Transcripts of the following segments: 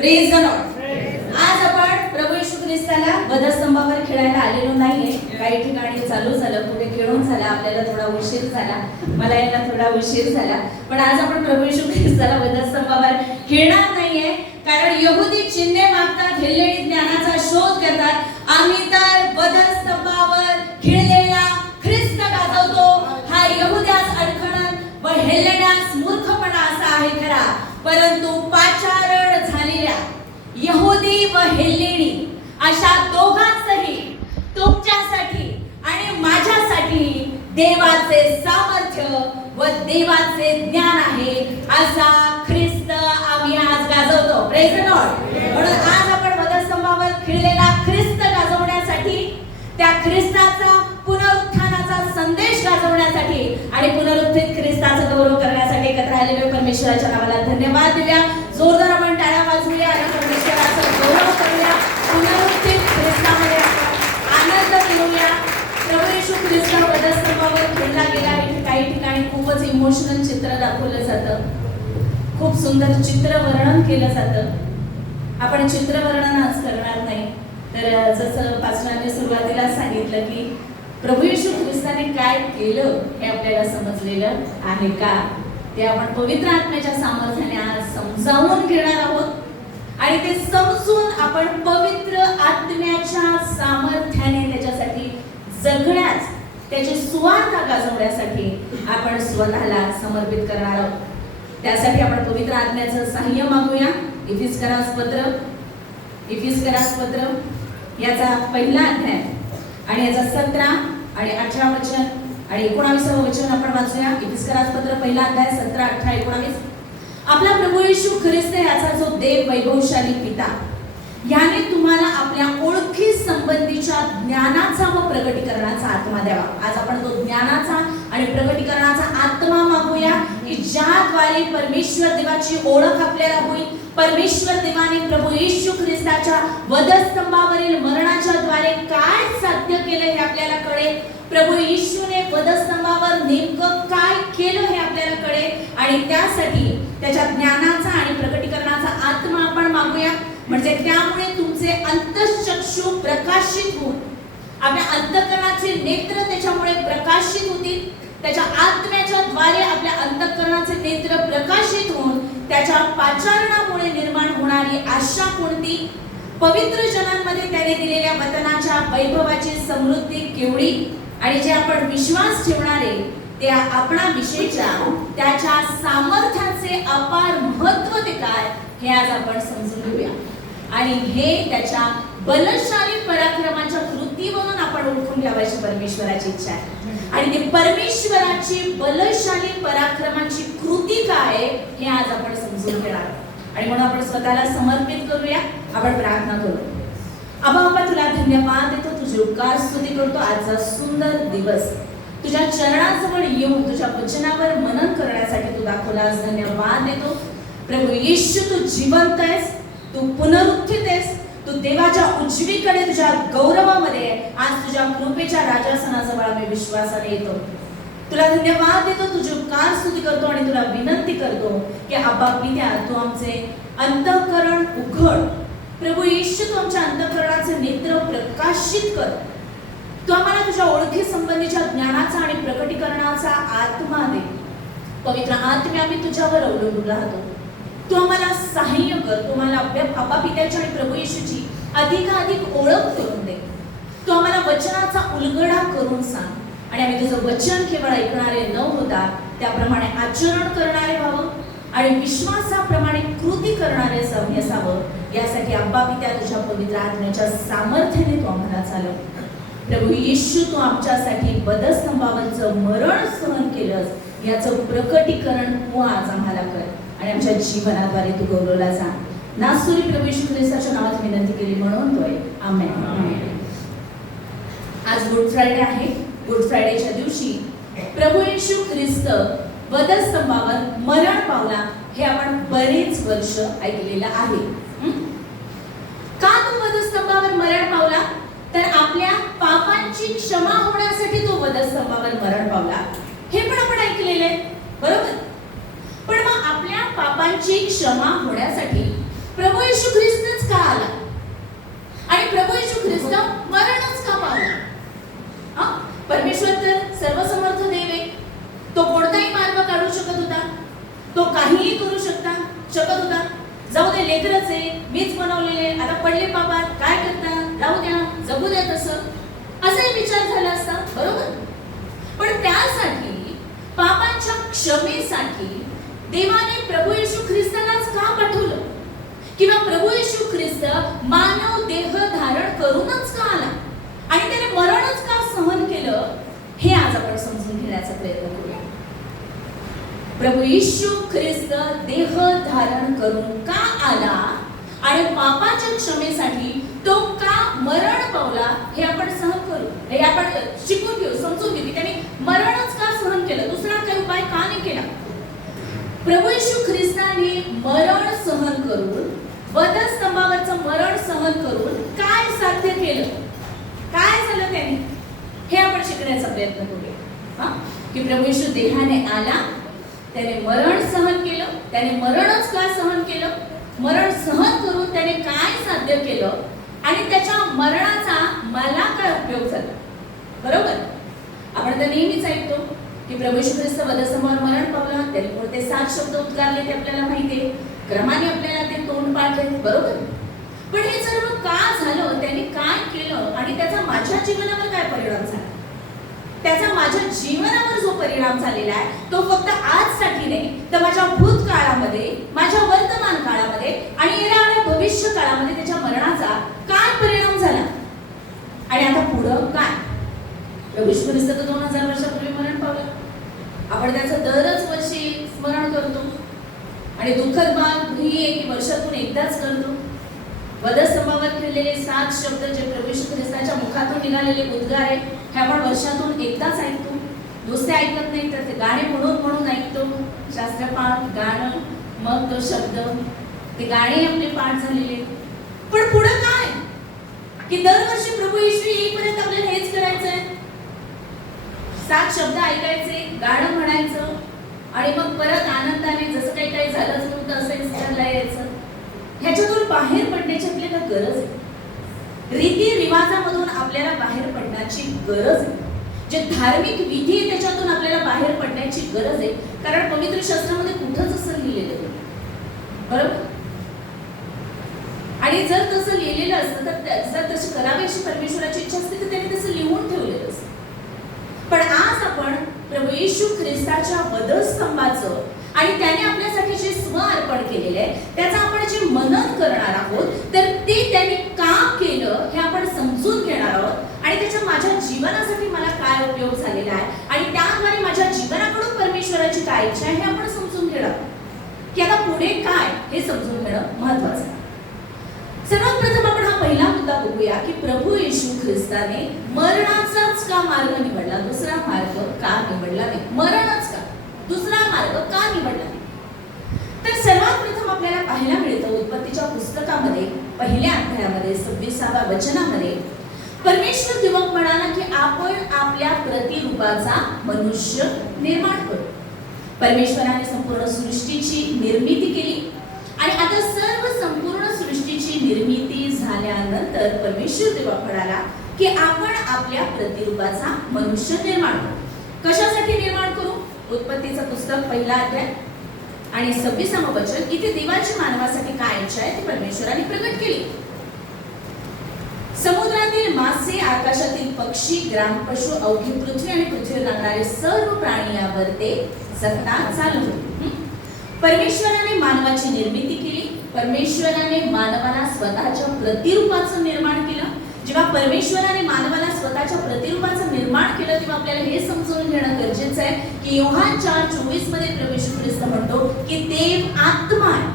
Praise the Lord. आज आपण प्रभू येशू ख्रिस्ताला वधस्तंभावर खेळायला आलेलो नाहीये। काही ठिकाणी चालू झालं, कुठे खेळून झाला, आपल्याला थोडा उशीर झाला, मला यायला थोडा उशीर झाला, पण आज आपण प्रभू येशू ख्रिस्ताला वधस्तंभावर खेळणार नाहीये, कारण यहुदी चिन्हे मागतात, हेल्लेणी ज्ञानाचा शोध करतात। आम्ही तर वधस्तंभावर खिळलेला ख्रिस्त गाजवतो। हा यहुद्यास अडखळण व हेल्लेण्यास मूर्खपणा असा आहे खरा, परंतु पाचारण झालेल्या यहुदी व हेल्लेणी अशा दोघांचंही तुमच्यासाठी आणि माझ्यासाठी देवाचे सामर्थ्य व देवाचे ज्ञान आहे, असा ख्रिस्त आम्ही आज गाजवतो। Praise the Lord. म्हणून आज आपण वधस्तंभावर खिळलेला ख्रिस्त गाजवण्यासाठी, त्या ख्रिस्ताचा पुनरुत्थानाचा संदेश गाजवण्यासाठी आणि पुनरुत्थित ख्रिस्ताचा गौरव करण्यासाठी एकत्र आलेले परमेश्वराच्या नावाला धन्यवाद देऊया। जोरदार आपण टाळ्या वाजवूया आणि परमेश्वराचा गौरव करूया। पुनरुत्थित ख्रिस्तामध्ये आनंद घेऊया। प्रभू येशू ख्रिस्त वधस्तंभावर खेळला गेला। काही ठिकाणी खूपच इमोशनल चित्र दाखवलं जातं, खूप सुंदर चित्र वर्णन केलं जातं। आपण चित्र वर्णन आज करणार नाही, तर जसं पास्टरांनी सुरुवातीला सांगितलं की प्रभू येशू ख्रिस्ताने काय केलं हे आपल्याला समजलेलं आहे का, ते आपण पवित्र आत्म्याच्या सामर्थ्याने आज समजावून घेणार आहोत। आणि ते समजून आपण पवित्र आत्म्याच्या सामर्थ्याने त्याच्यासाठी जगण्यास, त्याची सुवार्ता गाजवण्यासाठी आपण स्वतःला समर्पित करणार आहोत। त्यासाठी आपण पवित्र आत्म्याचं सहाय्य मागूया। इफिसकरास पत्र याचा पहिला अध्याय आणि याचा 17 आणि 18 वचन आणि 19 वचन आपण वाचूया। इफिसकरास पत्र पहिला अध्याय 17, 18, 19। आपला प्रभू येशू ख्रिस्त याचा जो देव वैभवशाली पिता, याने तुम्हाला आपल्या ओळखी संबंधीच्या ज्ञानाचा व प्रगटीकरणाचा आत्मा द्यावा। आज आपण तो ज्ञानाचा आणि प्रगटीकरणाचा आत्मा मागूया की ज्याद्वारे परमेश्वर देवाची ओळख आपल्याला होईल। परमेश्वर देवाने प्रभू येशू ख्रिस्ताच्या वधस्तंभावरील मरणाच्या द्वारे काय साध्य केलं हे आपल्याला कळेल। प्रभू येशूने वधस्तंभावर नेमकं काय केलं हे आपल्याला कळेल आणि त्यासाठी त्याच्या ज्ञानाचा आणि प्रगटीकरणाचा आत्मा आपण मागूया। म्हणजे त्यामुळे तुमचे अंतःचक्षु प्रकाशित होऊन, आपल्या अंतःकरणाचे नेत्र त्याच्यामुळे प्रकाशित होतील। त्याच्या आत्म्याच्या द्वारे आपल्या अंतःकरणाचे नेत्र प्रकाशित होऊन त्याच्या पाचारणामुळे निर्माण होणारी आशा कोणती, पवित्र जनांमध्ये त्याने दिलेल्या वचनाच्या वैभवाची समृद्धी केवढी आणि जे आपण विश्वास ठेवणारे त्या आपणाविषयीच्या त्याच्या सामर्थ्याचे अपार महत्त्व ते काय हे आज आपण समजून घेऊया। आणि हे त्याच्या बलशाली पराक्रमाच्या कृतीवरून आपण ओळखून घ्यावायची परमेश्वराची इच्छा आहे। आणि ते परमेश्वराची बलशाली पराक्रमाची कृती काय हे आज आपण समजून घेणार आहोत। आणि म्हणून आपण स्वतःला समर्पित करूया। आपण प्रार्थना करू। आबा बाबा, तुला धन्यवाद देतो, तुझे उपकार स्तुती करतो। आजचा सुंदर दिवस तुझ्या चरणाजवळ येऊन तुझ्या वचनावर मनन करण्यासाठी तू दाखवलास, धन्यवाद देतो। प्रभू येशू, तू जिवंत आहेस, तू पुनरुत्थित आहेस, तू देवाच्या उजवीकडे तुझ्या गौरवामध्ये आज तुझ्या कृपेच्या राजासनाजवळ आम्ही विश्वासाने येतो। तुला धन्यवाद देतो, तुझे उपकार स्तुती करतो आणि तुला विनंती करतो की आबा पित्या, तू आमचे अंतःकरण उघड। प्रभू येशू, तू आमच्या अंतःकरणाचे नेत्र प्रकाशित कर। तू आम्हाला तुझ्या ओळखी संबंधीच्या ज्ञानाचा आणि प्रकटीकरणाचा आत्मा दे। पवित्र आत्म्या, आम्ही तुझ्यावर अवलंबून राहतो। तू आम्हाला सहाय्य कर। तू आम्हाला आबा पित्याची आणि प्रभू येशूची अधिकाधिक ओळख करून दे। तू आम्हाला वचनाचा उलगडा करून सांग आणि आम्ही तुझं वचन केवळ ऐकणारे न होता त्याप्रमाणे आचरण करणारे व्हावं आणि विश्वासाप्रमाणे कृती करणारे असावं। यासाठी आबा पित्या तुझ्या पवित्र आत्म्याच्या सामर्थ्याने तू आम्हाला चालव। प्रभू येशू, तू आमच्यासाठी वधस्तंभावरचं मरण सहन केलंस, याचं प्रकटीकरण तू आज आम्हाला कर आणि आमच्या जीवनाद्वारे तू गौरवला जा। नासुरी प्रभू येशू ख्रिस्ताच्या नावात विनंती केली म्हणून तोय, आमेन। आज गुड फ्रायडे आहे। गुड फ्रायडेच्या दिवशी प्रभू येशू ख्रिस्त वधस्तंभावर मरण पावला हे आपण बरेच वर्ष ऐकलेलं आहे। का तो वधस्तंभावर मरण पावला? तर आपल्या पापांची क्षमा होण्यासाठी तो वधस्तंभावर मरण पावला, हे पण आपण ऐकलेलं आहे, बरोबर? पण मग आपल्या पापांची क्षमा होण्यासाठी प्रभू येशू ख्रिस्तच का आला आणि प्रभू येशू ख्रिस्त मरणच का पावला? परमेश्वर तर सर्वसमर्थ देव आहे. तो कोणताही मार्ग काढू शकत होता, तो काहीही करू शकत होता. जाऊ दे, लेकरच आहे, मीच बनवलेले, आता पडले पापात, काय करता, राहू द्या, जगू द्या, असाही विचार झाला असता, बरोबर. पण त्यासाठी पापांच्या क्षमेसाठी देवाने प्रभू येशू ख्रिस्तालाच का पाठवलं? किंवा प्रभू येशू ख्रिस्त मानव देह धारण करूनच का आला आणि त्याने मरणच का सहन केलं, हे आज आपण समजून घेण्याचा प्रयत्न करूया. प्रभू येशू ख्रिस्त देह धारण करून का आला आणि पापाच्या क्षमेसाठी तो का मरण पावला, हे आपण सहन करू, हे आपण शिकून घेऊ, समजून घेऊ की त्याने मरणच का सहन केलं, दुसरा काही उपाय का नाही केला. प्रभू येशू ख्रिस्ताने मरण सहन करून, वधस्तंभावरचं मरण सहन करून काय साध्य केलं, काय झालं त्याने, हे आपण शिकण्याचा प्रयत्न करूया. की प्रभू येशू देहाने आला, त्याने मरण सहन केलं, त्याने मरणच का सहन केलं, मरण सहन करून त्याने काय साध्य केलं आणि त्याच्या मरणाचा मला काय उपयोग झाला, बरोबर. आपण तर नेहमीच ऐकतो की प्रभू येशू ख्रिस्त वधस्तंभावर मरण पावला, त्याने कोणते 7 शब्द उद्गारले ते आपल्याला माहिती आहे, क्रमाने आपल्याला ते तोंडपाठ आहे, बरोबर. पण हे सर्व का झालं, त्याने काय केलं आणि त्याचा माझ्या जीवनावर काय परिणाम झाला, त्याचा माझ्या जीवनावर जो परिणाम झालेला आहे तो फक्त आजसाठी नाही, तर माझ्या भूतकाळामध्ये, माझ्या वर्तमान काळामध्ये आणि येणाऱ्या भविष्य काळामध्ये त्याच्या मरणाचा काय परिणाम झाला आणि आता पुढं काय. प्रभू येशू ख्रिस्त 2000 वर्षापूर्वी मरण पावला. आपण त्याचं दरच वर्षी स्मरण करतो आणि दुःखद बाब ही आहे की वर्षातून एकदाच करतो. वधस्तंभावर केलेले 7 शब्द जे प्रभू येशू ख्रिस्ताच्या मुखातून निघालेले उद्गार आहे, हे आपण वर्षातून एकदाच ऐकतो, दुसरे ऐकत नाही, तर ते गाणे म्हणून ऐकतो, शास्त्रपाठ, गाणं, मग तो शब्द, ते गाणे आपले पाठ झालेले. पण पुढे काय की दरवर्षी प्रभू येशू येईपर्यंत आपल्याला हेच करायचंय, 7 शब्द ऐकायचे, गाणं म्हणायचं आणि मग परत आनंदाने जसं काही झालंच नव्हतं असंच घरला यायचं. ह्याच्यातून बाहेर पडण्याची आपल्याला गरज आहे. रीती रिवाजामधून आपल्याला बाहेर पडण्याची गरज आहे. जे धार्मिक विधी आहे त्याच्यातून आपल्याला बाहेर पडण्याची गरज आहे. कारण पवित्र शास्त्रामध्ये कुठंच असं लिहिलेलं नाही, बरोबर. आणि जर तसं लिहिलेलं असतं तर जर तशी करावी अशी परमेश्वराची इच्छा असते तर त्याने तसं लिहून ठेवलेलं असतं. पण आज आपण प्रभू येशू ख्रिस्ताच्या वधस्तंभाचं आणि त्याने आपल्यासाठी जे अर्पण केलेले आहे त्याचं आपण जे मनन करणार आहोत, तर ते त्याने का केलं हे आपण समजून घेणार आहोत आणि त्याचा माझ्या जीवनासाठी मला काय उपयोग झालेला आहे आणि त्याद्वारे माझ्या जीवनाकडून परमेश्वराची काय इच्छा आहे हे आपण समजून घेणार आहोत की आता पुढे काय हे समजून घेणं महत्त्वाचं आहे. सर्वात प्रथम आपण हा पहिला मुद्दा बघूया की प्रभू येशू ख्रिस्ताने मरणाचाच का मार्ग निवडला, दुसरा मार्ग का निवडला नाही, मरणच का, दुसरा मार्ग का निवडला नाही. तर सर्वात प्रथम आपल्याला पाहायला मिळतं उत्पत्तीच्या पुस्तकामध्ये 1ल्या अध्यायामध्ये 26व्या वचनामध्ये परमेश्वर दिवक म्हणाला की आपण आपल्या प्रतिरूपाचा मनुष्य निर्माण करू. परमेश्वराने संपूर्ण सृष्टीची निर्मिती केली आणि आता सर्व संपूर्ण सृष्टीची निर्मिती झाल्यानंतर परमेश्वर दिवक म्हणाला की आपण आपल्या प्रतिरूपाचा मनुष्य निर्माण करू. कशासाठी निर्माण करू? उत्पत्तीचं पुस्तक 1ला अध्याय आणि 26वं वचन, इथे देवाची मानवासाठी काय इच्छा आहे ती परमेश्वराने प्रकट केली. समुद्रातील मासे, आकाशातील पक्षी, ग्रामपशु, अवघी पृथ्वी आणि पृथ्वीवर राहणारे सर्व प्राणी यावर ते सत्ता चालवतात. परमेश्वराने मानवाची निर्मिती केली. परमेश्वराने मानवाला स्वतःच्या प्रतिरूपाचं निर्माण केलं. जेव्हा परमेश्वराने मानवाला स्वतःच्या प्रतिरूपाचं निर्माण केलं तेव्हा आपल्याला हे समजून घेणं गरजेचं आहे की योहान 4:24 मध्ये प्रभू येशू ख्रिस्त म्हणतो की देव आत्मा आहे,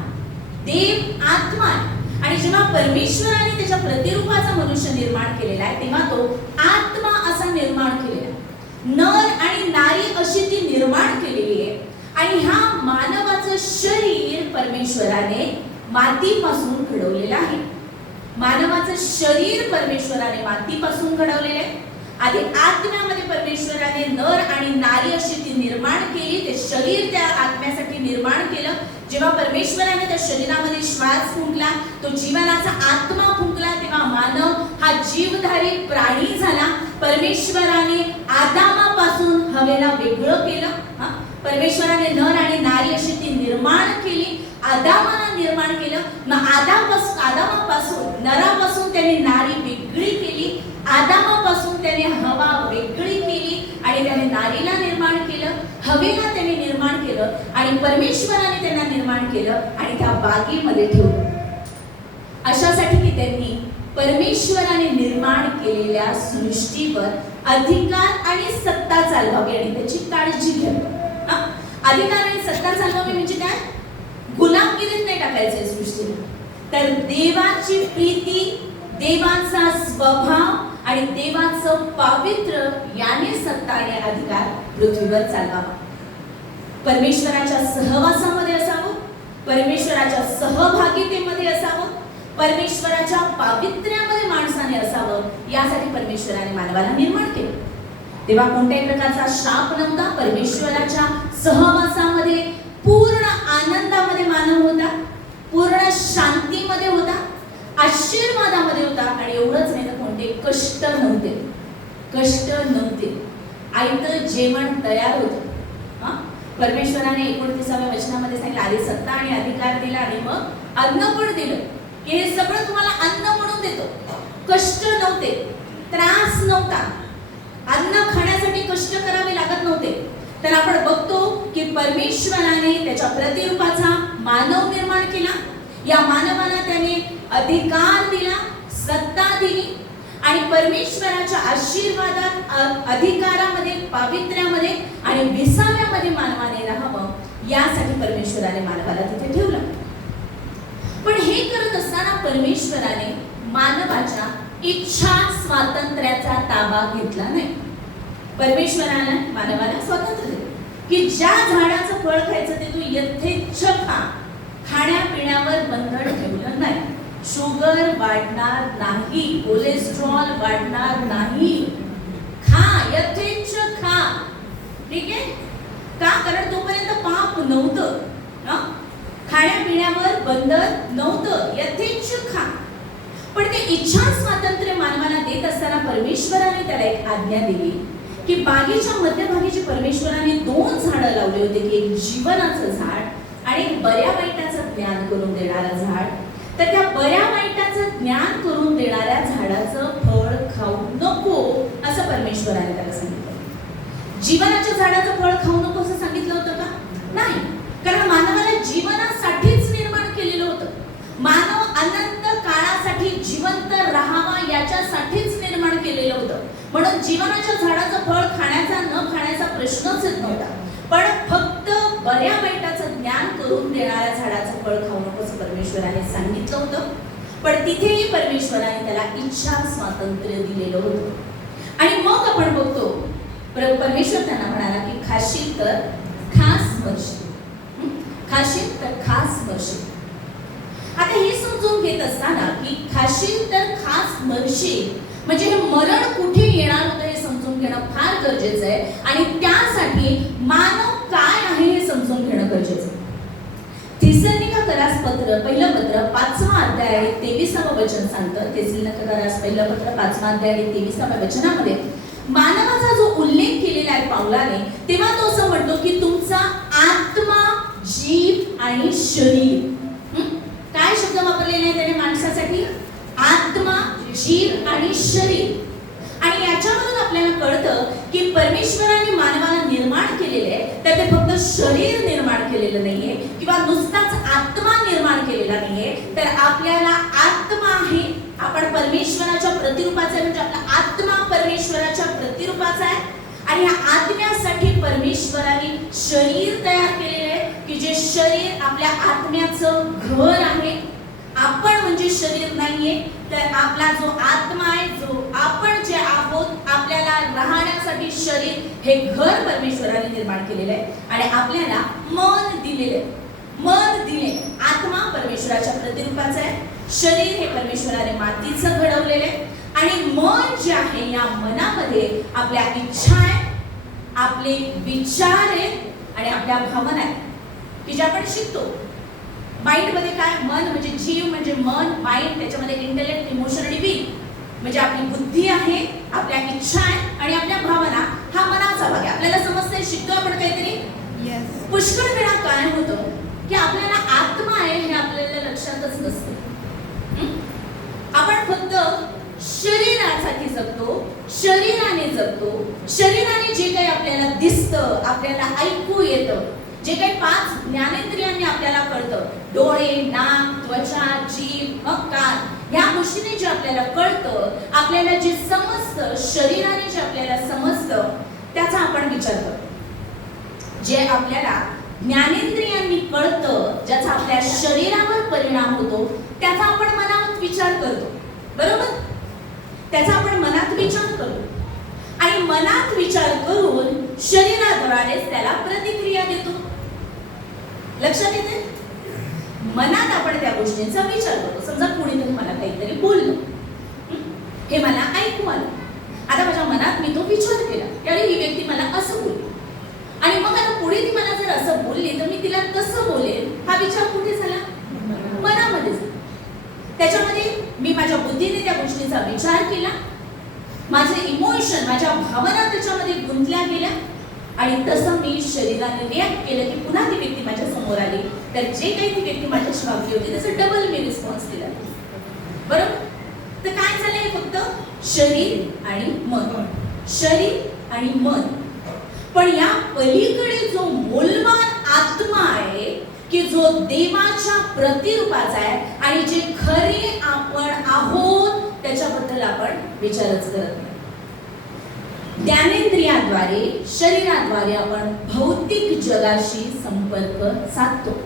देव आत्मा आहे. आणि जेव्हा परमेश्वराने त्याच्या प्रतिरूपाचा मनुष्य निर्माण केलेला आहे तेव्हा तो आत्मा असा निर्माण केलेला आहे. नर आणि नारी अशी ती निर्माण केलेली आहे आणि ह्या मानवाचं शरीर परमेश्वराने मातीपासून घडवलेलं आहे. मानवाचं शरीर परमेश्वराने मातीपासून घडवलेलं आहे. आधी आत्म्यामध्ये परमेश्वराने नर आणि नारी अशी ती निर्माण केली, ते शरीर त्या आत्म्यासाठी निर्माण केलं. जेव्हा परमेश्वराने त्या शरीरामध्ये श्वास फुंकला, तो जीवनाचा आत्मा फुंकला, तेव्हा मानव हा जीवधारी प्राणी झाला. परमेश्वराने आदामापासून हवेला वेगळं केलं. परमेश्वराने नर आणि नारी अशी ती निर्माण केली, आदामाला निर्माण केलं. मग आदामापासून नरापासून त्याने नारी वेगळी केली, आदामापासून त्याने हवा वेगळी केली आणि त्याने नारीला निर्माण केलं, हवेला त्याने निर्माण केलं आणि परमेश्वराने त्यांना निर्माण केलं आणि त्या बागेमध्ये ठेवलं. अशासाठी की त्यांनी परमेश्वराने निर्माण केलेल्या सृष्टीवर अधिकार आणि सत्ता चालवावी आणि त्याची काळजी घ्यावी. अधिकार आणि सत्ता चालवावी म्हणजे काय? गुलामगिरीत नाही टाकायचंय सृष्टीला, तर देवाची प्रीती, देवाचा स्वभाव आणि देवाचं पावित्र्य याने सत्ता आणि अधिकार पृथ्वीवर चालवावा. परमेश्वराच्या सहवासामध्ये असावं, परमेश्वराच्या सहभागितेमध्ये असावं, परमेश्वराच्या पावित्र्यामध्ये माणसाने असावं. यासाठी परमेश्वराने मानवाला निर्माण केलं. तेव्हा कोणत्याही प्रकारचा शाप नव्हता. परमेश्वराच्या सहवासामध्ये पूर्ण आनंदामध्ये मानव होता, पूर्ण शांतीमध्ये होता, आशीर्वादामध्ये होता आणि एवढंच नाही तर कोणते कष्ट नव्हते. कष्ट नव्हते. आयतं जेवण तयार होतं. परमेश्वराने 29व्या वचनामध्ये सांगितलं, आधी सत्ता आणि अधिकार दिला आणि मग अन्न पण दिलं की हे सगळं तुम्हाला अन्न म्हणून देतो. कष्ट नव्हते, त्रास नव्हता, अन्न खाण्यासाठी कष्ट करावे लागत नव्हते. तर आपण बघतो की परमेश्वराने त्याच्या प्रतिरूपाचा मानव निर्माण केला. या मानवाला त्याने अधिकार दिला, सत्ता दिली आणि परमेश्वराच्या आशीर्वादात, अधिकारामध्ये, पावित्र्यामध्ये आणि विसाव्यामध्ये मानवाने राहावं यासाठी परमेश्वराने मानवाला तिथे ठेवलं. पण हे करत असताना परमेश्वराने मानवाच्या इच्छा स्वातंत्र्याचा ताबा घेतला नाही. परमेश्वराने मानवाला स्वातंत्र्य दिलं की ज्या झाडाचं फळ खायचं ते तू यथेच्छ खा. खाण्यापिण्यावर बंधन ठेवलं नाही. शुगर वाढणार नाही, कोलेस्ट्रॉल वाढणार नाही. खा, यथेच्छ खा. ठीक आहे का? कारण तोपर्यंत पाप नव्हतं, खाण्यापिण्यावर बंधन नव्हतं, यथेच्छ खा. पण ते इच्छा स्वातंत्र्य मानवाला देत असताना परमेश्वराने त्याला एक आज्ञा दिली की बागेच्या मध्यभागी परमेश्वराने 2 झाडं लावले होते की एक जीवनाचं झाड आणि एक बऱ्या वाईटाचं ज्ञान करून देणारं झाड. तर त्या बऱ्या वाईटाचं ज्ञान करून देणाऱ्या झाडाचं फळ खाऊ नको असं परमेश्वराने त्याला सांगितलं. जीवनाच्या झाडाचं फळ खाऊ नको असं सांगितलं होतं का? नाही, कारण मानवाला जीवनासाठीच निर्माण केलेलं होतं. मानव अनंत काळासाठी जिवंत राहावा याच्यासाठीच निर्माण केलेलं होतं. म्हणून जीवनाच्या झाडाचं फळ खाण्याचा न खाण्याचा प्रश्नच येत नव्हता. पण फक्त बऱ्या वाईटाचं ज्ञान करून देणाऱ्या झाडाचं फळ खाऊ नको असं परमेश्वराने सांगितलं होतं. पण तिथेही परमेश्वराने त्याला इच्छा स्वातंत्र्य दिलेलं होतं. आणि मग आपण बघतो परमेश्वर त्यांना म्हणाला की खाशील तर खास मरशील, खाशील तर खास मरशील. आता हे समजून घेत असताना की खाशील तर खास मरशील म्हणजे हे मरण कुठे येणार होतं हे समजून घेणं फार गरजेचं आहे. आणि त्यासाठी मानव काय आहे हे समजून घेणं गरजेचं आहे. थेसलोनिकरास पत्र, पहिलं पत्र 5वा अध्याय आणि 23वा वचन सांगतं. थेसलोनिकरास पहिलं पत्र 5वा अध्याय आणि 23वा वचनामध्ये मानवाचा जो उल्लेख केलेला आहे पाऊलाने, तेव्हा तो असं म्हणतो की तुमचा आत्मा, जीव आणि शरीर. काय शब्द वापरलेले आहे त्याने माणसासाठी? आत्मा, जीव आणि शरीर. आणि याच्यावरून आपल्याला कळतं की परमेश्वराने मानवाला निर्माण केलेले आहे तर ते फक्त शरीर निर्माण केलेलं नाहीये किंवा नुसताच आत्मा निर्माण केलेला नाहीये, तर आपल्याला आत्मा आहे. आपण परमेश्वराच्या प्रतिरूपाचा आहे, म्हणजे आपला आत्मा परमेश्वराच्या प्रतिरूपाचा आहे. आणि या आत्म्यासाठी परमेश्वराने शरीर तयार केलेले आहे की जे शरीर आपल्या आत्म्याचं घर आहे. आपण म्हणजे शरीर नाहीये, तर आपला जो आत्मा आहे, जो आपण जे आहोत, आपल्याला राहण्यासाठी शरीर हे घर परमेश्वराने निर्माण केलेलं आहे. आणि आपल्याला मन दिलेलं आहे. मन दिले. आत्मा परमेश्वराच्या प्रतिरूपाचा आहे, शरीर हे परमेश्वराने मातीचं घडवलेलं आहे. आणि मन जे आहे, या मनामध्ये आपल्या इच्छा आहे, आपले विचार आहेत आणि आपल्या भावना आहेत की जे आपण शिकतो. माइंड मध्ये काय? मन म्हणजे जीव, म्हणजे मन, माइंड, त्याच्यामध्ये इंटेलेक्ट, इमोशन आणि विल, म्हणजे आपली बुद्धी आहे, आपल्या इच्छा आहे आणि आपल्या भावना. हा मनाचा भाग आहे. आपल्याला समजतंय, शिकतो आपण काहीतरी. पुष्कळ वेळा काय होतं की आपल्याला आत्मा आहे हे आपल्याला लक्षातच नसते. आपण फक्त शरीरासाठी जगतो, शरीराने जगतो. शरीराने जे काही आपल्याला दिसतं, आपल्याला ऐकू येतं, जे काही 5 ज्ञानेंद्रियांनी आपल्याला कळतं, डोळे, नाक, त्वचा, जीभ, मग कान, ह्या गोष्टीने जे आपल्याला कळतं, आपल्याला जे समजतं, शरीराने जे आपल्याला समजतं, त्याचा आपण विचार करतो. जे आपल्याला ज्ञानेंद्रियांनी कळतं, ज्याचा आपल्या शरीरावर परिणाम होतो, त्याचा आपण मनात विचार करतो. बरोबर? त्याचा आपण मनात विचार करतो आणि मनात विचार करून शरीराद्वारेच त्याला प्रतिक्रिया देतो. लक्षात येते? मनात आपण त्या गोष्टींचा विचार करतो. समजा कोणीतरी मला काहीतरी बोललं, हे मला ऐकू आलं. आता माझ्या मनात मी तो विचार केला की अरे ही व्यक्ती मला असं बोलली, आणि मग आता पुढे ती मला जर असं बोलली तर मी तिला कसं बोलेल, हा विचार कुठे झाला? मनामध्ये झाला. त्याच्यामध्ये मी माझ्या बुद्धीने त्या गोष्टीचा विचार केला, माझे इमोशन, माझ्या भावना त्याच्यामध्ये गुंतल्या गेल्या, आणि तसं मी शरीराने रिॲक्ट केलं की पुन्हा ती व्यक्ती माझ्या समोर आली, तर जे काही ती व्यक्ती माझ्याशी वागली होती त्याचं डबल मी रिस्पॉन्स दिला. बरोबर? तर काय झालंय? फक्त शरीर आणि मन, शरीर आणि मन. पण या पलीकडे जो मूलवान आत्मा आहे की जो देवाच्या प्रतिरूपाचा आहे आणि जे खरे आपण आहोत त्याच्याबद्दल आपण विचारच करत नाही. ज्ञानेंद्रियाद्वारे, शरीराद्वारे आपण भौतिक जगाशी संपर्क साधतो.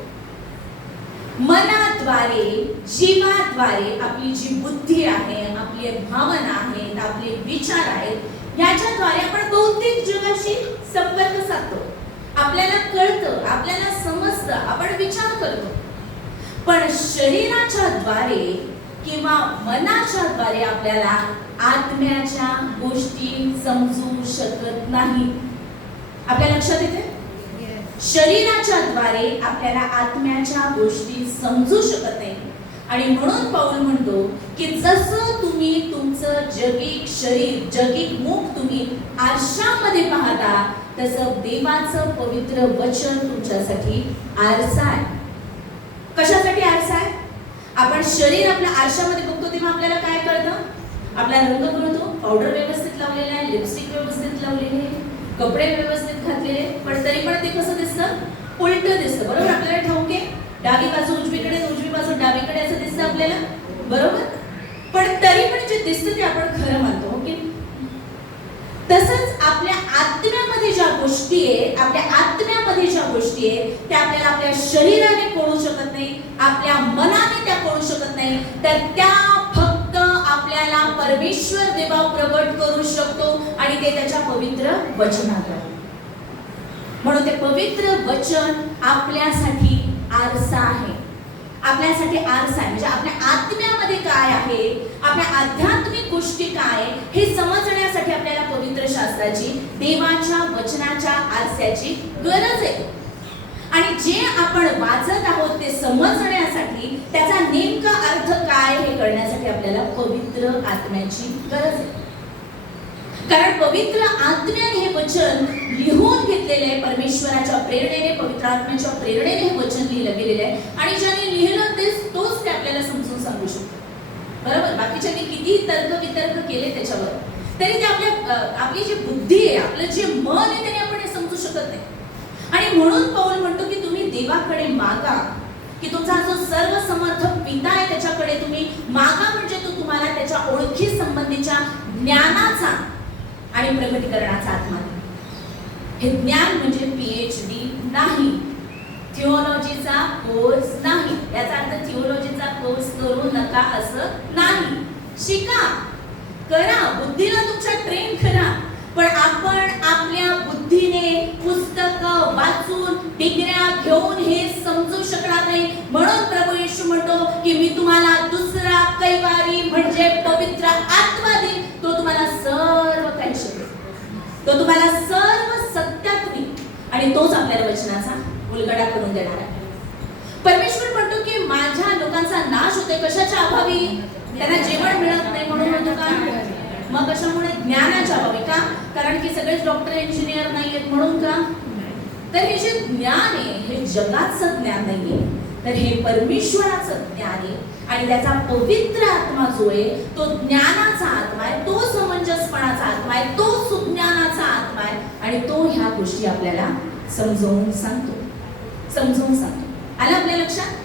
मनाद्वारे, जीवाद्वारे आपली जी बुद्धी आहे, आपली भावना आहेत, आपले विचार आहेत, याच्याद्वारे आपण भौतिक जगाशी संपर्क साधतो. आपल्याला कळतं, आपल्याला समजतं, आपण विचार करतो. पण शरीराच्या द्वारे किंवा मनाच्या द्वारे आपल्याला आत्म्याच्या गोष्टी समजू शकत नाही. आपल्या लक्षात येते? शरीराच्या द्वारे आपल्याला आत्म्याच्या गोष्टी समजू शकत नाही. आणि म्हणून पाऊल म्हणतो की जसं तुम्ही तुमचं जगिक शरीर, जगिक मुख तुम्ही आरशामध्ये पाहता, तसं देवाचं पवित्र वचन तुमच्यासाठी आरसा आहे. कशासाठी आरसा आहे? आपण शरीर आपल्या आरशामध्ये बघतो तेव्हा आपल्याला काय कळतं? आपला रंग कळतो, पावडर व्यवस्थित लावलेला आहे, लिपस्टिक व्यवस्थित लावलेली आहे, कपडे व्यवस्थित घातलेले, पण तरी पण ते कसं दिसतं? उलटं दिसतं. बरोबर? आपल्याला ठाऊक आहे, डावी बाजू उजवीकडे, उजवी बाजू डावीकडे असं दिसतं आपल्याला. बरोबर? पण तरी पण जे दिसतं ते आपण खरं मानतो. ओके? तसंच आपल्या आत्म्यामध्ये ज्या गोष्टी आहेत, आपल्या आत्म्यामध्ये ज्या गोष्टी आहेत, त्या आपल्याला आपल्या शरीराने कळू शकत नाही, आपल्या मनाने त्या कळू शकत नाही, तर त्या फक्त आपल्याला परमेश्वर देवा प्रगट करू शकतो, आणि ते त्याच्या पवित्र वचनाद्वारे. म्हणून ते पवित्र वचन आपल्यासाठी आरसा आहे. आपल्यासाठी आरसा आहे, म्हणजे आपल्या आत्म्यामध्ये काय आहे, आपल्या आध्यात्मिक गोष्टी काय हे समजण्यासाठी आपल्याला पवित्र शास्त्राची, देवाच्या वचनाच्या आरशाची गरज आहे. आणि जे आपण वाचत आहोत ते समजण्यासाठी, त्याचा नेमका अर्थ काय हे कळण्यासाठी आपल्याला पवित्र आत्म्याची गरज आहे. कारण पवित्र आत्म्याने हे वचन लिहून घेतलेले आहे, परमेश्वराच्या प्रेरणेने, पवित्र आत्म्याच्या प्रेरणेने हे वचन लिहिलं गेलेलं आहे, आणि ज्याने लिहिलं तोच ते आपल्याला समजून सांगू शकतो. बरोबर? बाकीच्यांनी किती तर्क वितर्क केले त्याच्यावर, तरी ते आपली जी बुद्धी आहे, आपलं जे मन आहे, त्याने आपण हे समजू शकत नाही. आणि म्हणून पाऊल म्हणतो की तुम्ही देवाकडे मागा, की तुमचा जो सर्व समर्थक पिता आहे त्याच्याकडे तुम्ही मागा, म्हणजे तो तुम्हाला त्याच्या ओळखी संबंधीच्या ज्ञानाचा आणि प्रगटीकरणाचा आत्मा देईल. हे ज्ञान म्हणजे PhD नाही, थिओलॉजीचा कोर्स नाही. याचा अर्थ थिओलॉजीचा कोर्स करू नका असं नाही. शिका, करा, बुद्धीला तुमच्या ट्रेन करा, पण आपण आपल्या बुद्धीने पुस्तकं वाचून, डिग्र्या घेऊन हे समजू शकणार नाही. म्हणून प्रभू येशू म्हणतो की मी तुम्हाला दुसरा कैवारी म्हणजे पवित्र आत्मा देईन, तो तुम्हाला सर्व काही शिकवेल, तो तुम्हाला सर्व सत्यात नेईल, आणि तोच आपल्याला वचनाचा उलगडा करून देणार आहे. परमेश्वर म्हणतो की अभावी त्यांना जेवण मिळत नाही म्हणून होतं का? मग कशामुळे? ज्ञानाच्या अभावी का? कारण की सगळेच डॉक्टर इंजिनियर नाही आहेत म्हणून का? तर हे जे ज्ञान आहे हे जगाचं ज्ञान नाहीये, तर हे परमेश्वराचं ज्ञान आहे आणि त्याचा पवित्र आत्मा जो आहे तो ज्ञानाचा आत्मा आहे, तो समंजसपणाचा आत्मा आहे, तो सुज्ञानाचा आत्मा आहे आणि तो ह्या गोष्टी आपल्याला समजावून सांगतो. आलं आपल्या लक्षात?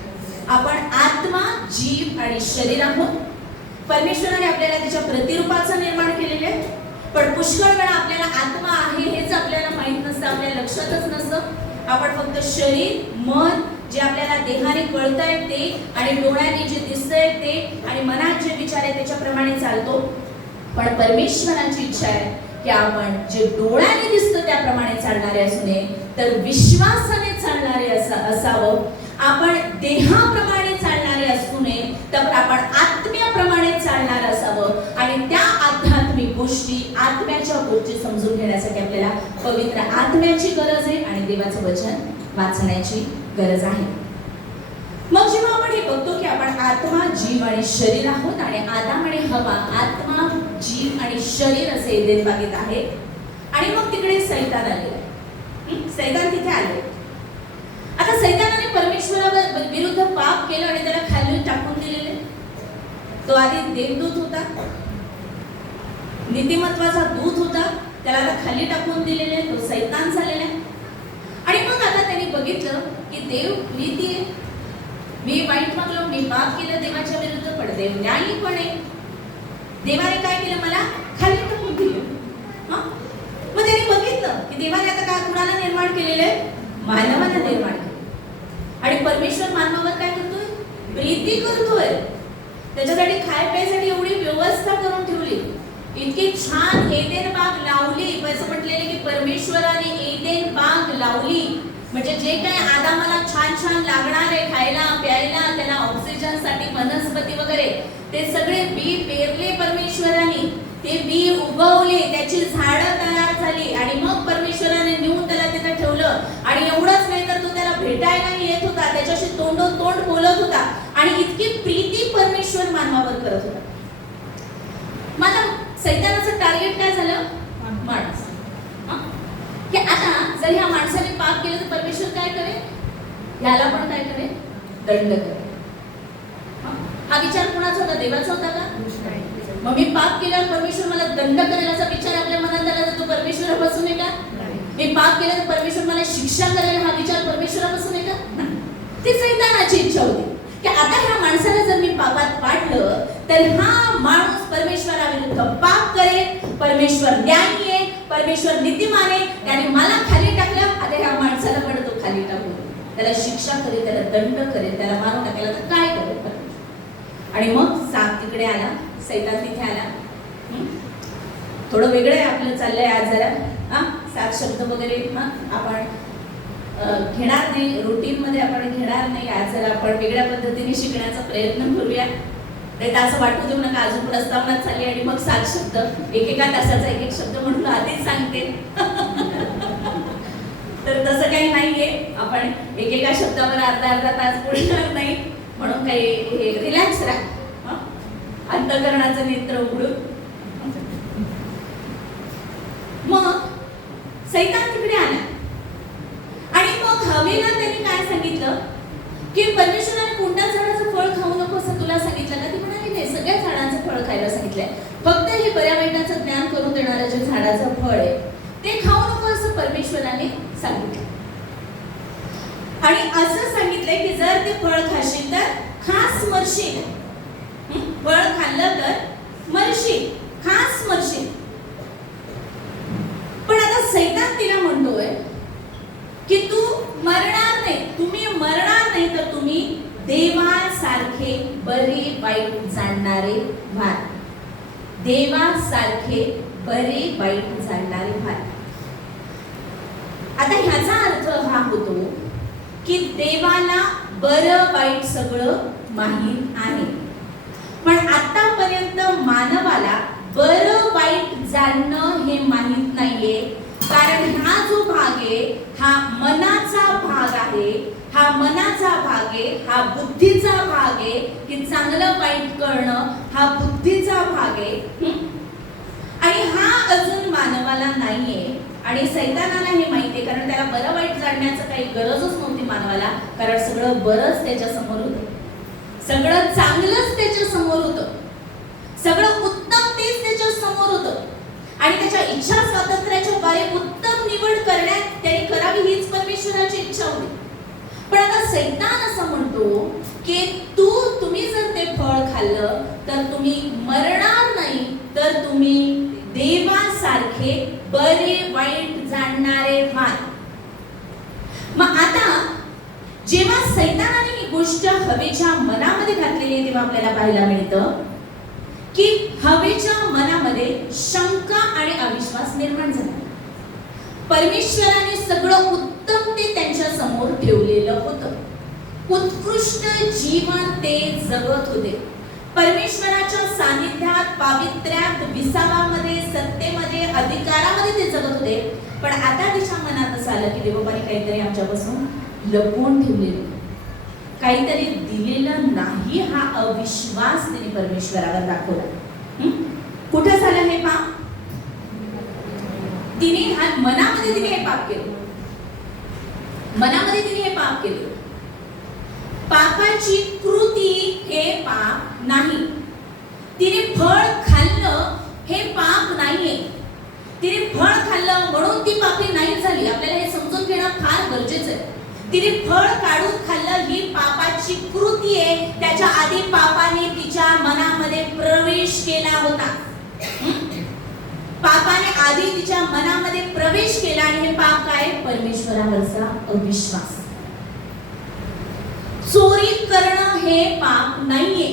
आपण आत्मा, जीव आणि शरीर आहोत. परमेश्वराने आपल्याला त्याच्या प्रतिरूपाचं निर्माण केलेलं आहे, पण पुष्कळ वेळा आपल्याला आत्मा आहे हेच आपल्याला माहित नसतं, आपल्या लक्षातच नसतं. आपण फक्त शरीर, मन जे आपल्याला देहाने कळतंय ते आणि डोळ्याने जे दिसतंय ते आणि मनात जे विचार आहे त्याच्याप्रमाणे चालतो. पण परमेश्वराची इच्छा आहे की आपण जे डोळ्याने दिसतं त्याप्रमाणे चालणारे असू नये, तर विश्वासाने चालणारे असावं. आपण देहाप्रमाणे चालणारे असू नये, तर आपण आत्म्याप्रमाणे चालणार असावं आणि त्या आध्यात्मिक गोष्टी, आत्म्याच्या गोष्टी समजून घेण्यासाठी आपल्याला पवित्र आत्म्याची गरज आहे आणि देवाचं वचन वाचण्याची गरज आहे. मग जेव्हा आपण हे बघतो की आपण आत्मा, जीव आणि शरीर आहोत आणि आदाम आणि हवा आत्मा, जीव आणि शरीर असे एदेन बागेत आहे आणि मग तिकडे सैतान आलेला आहे. सैतान तिथे आले. आता सैतानाने परमेश्वरावर विरुद्ध पाप केलं आणि त्याला खाली टाकून दिलेले. तो आधी देवदूत होता, नीतिमत्वाचा दूत होता, त्याला आता खाली टाकून दिलेले, तो सैतान झालेला आहे. आणि मग आता त्यांनी बघितलं की देव नीती आहे, मी वाईट वागलो, मी पाप केलं देवाच्या विरुद्ध, पण देव न्यायी पण आहे. देवाने काय केलं? मला खाली टाकून दिलं. मग त्यांनी बघितलं की देवाने आता काय कुणाला निर्माण केलेलं आहे? मानवाला निर्माण केलं. आणि परमेश्वर मानवावर काय करतोय? प्रीती करतोय. त्याच्यासाठी खाय प्यायसाठी एवढी व्यवस्था करून ठेवली, इतकी छान एदेन बाग लावली. असं म्हटलेलं की परमेश्वराने एदेन बाग लावली, म्हणजे जे काय आदामाला छान छान लागणार आहे खायला प्यायला, त्याला ऑक्सिजनसाठी वनस्पती वगैरे, ते सगळे बी पेरले परमेश्वराने, ते बी उगवले, त्याची झाडं तयार झाली आणि मग परमेश्वराने नेऊन त्याला तिथे ठेवलं. आणि एवढंच नाही तर तो त्याला भेटायला येत होता, त्याच्याशी तोंडोतोंड बोलत होता आणि इतकी प्रीती परमेश्वर मानवावर करत होता. मला सैतानाचं टार्गेट काय झालं? माणूस. की आता जर ह्या माणसाने पाप केलं तर परमेश्वर काय करेल? ह्याला पण काय करेल? दंड करेल. हा विचार कोणाचा होता? देवाचा होता का? मग मी पाप केल्यावर परमेश्वर मला दंड करेल असा विचार आपल्या मनात आला तर तो परमेश्वरापासून आहे का? मी पाप केलं तर परमेश्वर मला शिक्षा करेल हा विचार परमेश्वरापासून आहे का? ती सैतानाची इच्छा होती की आता ह्या माणसाला जर मी पापात पाडलं तर हा माणूस परमेश्वराविरुद्ध पाप करेल, परमेश्वर न्यायी आहे, परमेश्वर नीतिमान आहे, त्याने मला खाली टाकलं, आता ह्या माणसाला पण तो खाली टाकून त्याला शिक्षा करेल, त्याला दंड करेल, त्याला मारून टाकेल, तर काय करेल? आणि मग साप तिकडे आला, सैतान तिथे आला. थोडं वेगळं आहे आपलं चाललंय आज जरा, सात शब्द वगैरे आपण घेणार नाही, रुटीन मध्ये आपण घेणार नाही. आज जरा आपण वेगळ्या पद्धतीने शिकण्याचा प्रयत्न करूया. तर असं वाटू देऊ नका अजून प्रस्तावना झाली आणि मग 7 शब्द, एकेका तासाचा एक शब्द म्हणून आधीच सांगते. तर तसं काही नाहीये, आपण एकेका शब्दावर अर्धा तास बोलणार नाही, म्हणून काही रिलॅक्स राहा, अंतःकरणाचं नेत्र उघडून. मग सैतान तिकडे आला आणि मग हवेला त्यांनी काय सांगितलं की परमेश्वराने कोणत्या झाडाचं फळ खाऊ नको असं तुला सांगितलं का? ती म्हणाली नाही, सगळ्या झाडांचं फळ खायला सांगितलंय, फक्त हे बऱ्या वाईटाचं ज्ञान करून देणारं जे झाडाचं फळ आहे ते खाऊ नको असं परमेश्वराने सांगितलं. आणि असं सांगितलंय की जर ते फळ खाशील तर खास मरशील, फळ खाल्लं तर मरशील, खास मरशील. पण आता सैतान तिला म्हणतोय की तू मरणार नाही, तुम्ही मरणार नाही, तर तुम्ही देवासारखे बरे वाईट जाणणारे व्हाल, देवासारखे बरे वाईट जाणणारे व्हाल. आता ह्याचा अर्थ हा होतो की देवाला बरं वाईट सगळं माहीत आहे, पण आतापर्यंत मानवाला बरं वाईट जाणणं हे माहीत नाहीये. कारण हा जो भाग आहे हा मनाचा भाग आहे, हा मनाचा भाग आहे, हा बुद्धीचा भाग आहे, की चांगलं वाईट कळणं हा बुद्धीचा भाग आहे. आणि हा अजून मानवाला नाहीये. आणि सैतानाला हे माहितीये, कारण त्याला बरं वाईट जाणण्याचं काही गरजच नव्हती मानवाला, कारण सगळं बरंच त्याच्या समोर होतं, सगळं चांगलंच त्याच्या समोर होतं, सगळं उत्तम तेच त्याच्या समोर होतं. आणि त्याच्या इच्छा स्वातंत्र्याच्या बारे उत्तम निवड करण्यात त्याने करावी हीच परमेश्वराची इच्छा होती. पण आता सैतान असं म्हणतो की तुम्ही जर ते फळ खाल्लं तर तुम्ही मरणार नाही, तर तुम्ही देवासारखे बरे वाईट जाणणारे व्हाल. मग आता जेव्हा सैतानाने ही गोष्ट हवेच्या मनामध्ये घातलेली आहे, तेव्हा आपल्याला पाहायला मिळतं की हवेच्या मनामध्ये शंका आणि अविश्वास निर्माण झाला. परमेश्वराने सगळं उत्तम ते त्यांच्या समोर ठेवलेलं होतं, उत्कृष्ट जीवन ते जगत होते, परमेश्वराच्या सानिध्यात, पावित्र्यात, विसावामध्ये, सत्तेमध्ये, अधिकारामध्ये ते जगत होते. पण आता तिच्या मनात असं आलं की देवबाने काहीतरी आमच्यापासून लपवून ठेवलेलं, काहीतरी दिलेलं नाही. हा अविश्वास तिने परमेश्वरावर दाखवला. कुठं झालं हे पाप? तिने मनामध्ये तिने हे पाप केलं, मनामध्ये तिने हे पाप केलं. पापाची कृती हे पाप नाही. तिने फळ खाल्लं हे पाप नाहीये. तिने फळ खाल्लं म्हणून ती पापी नाही झाली. आपल्याला हे समजून घेणं फार गरजेचं आहे. तिने फळ काढून खाल्लं ही पापाची कृती आहे. त्याच्या आधी पापाने तिच्या मनामध्ये प्रवेश केला होता. पापाने आधी तिच्या मनामध्ये प्रवेश केला. आणि हे पाप काय? परमेश्वरावरचा अविश्वास. चोरी करणं हे पाप नाहीये,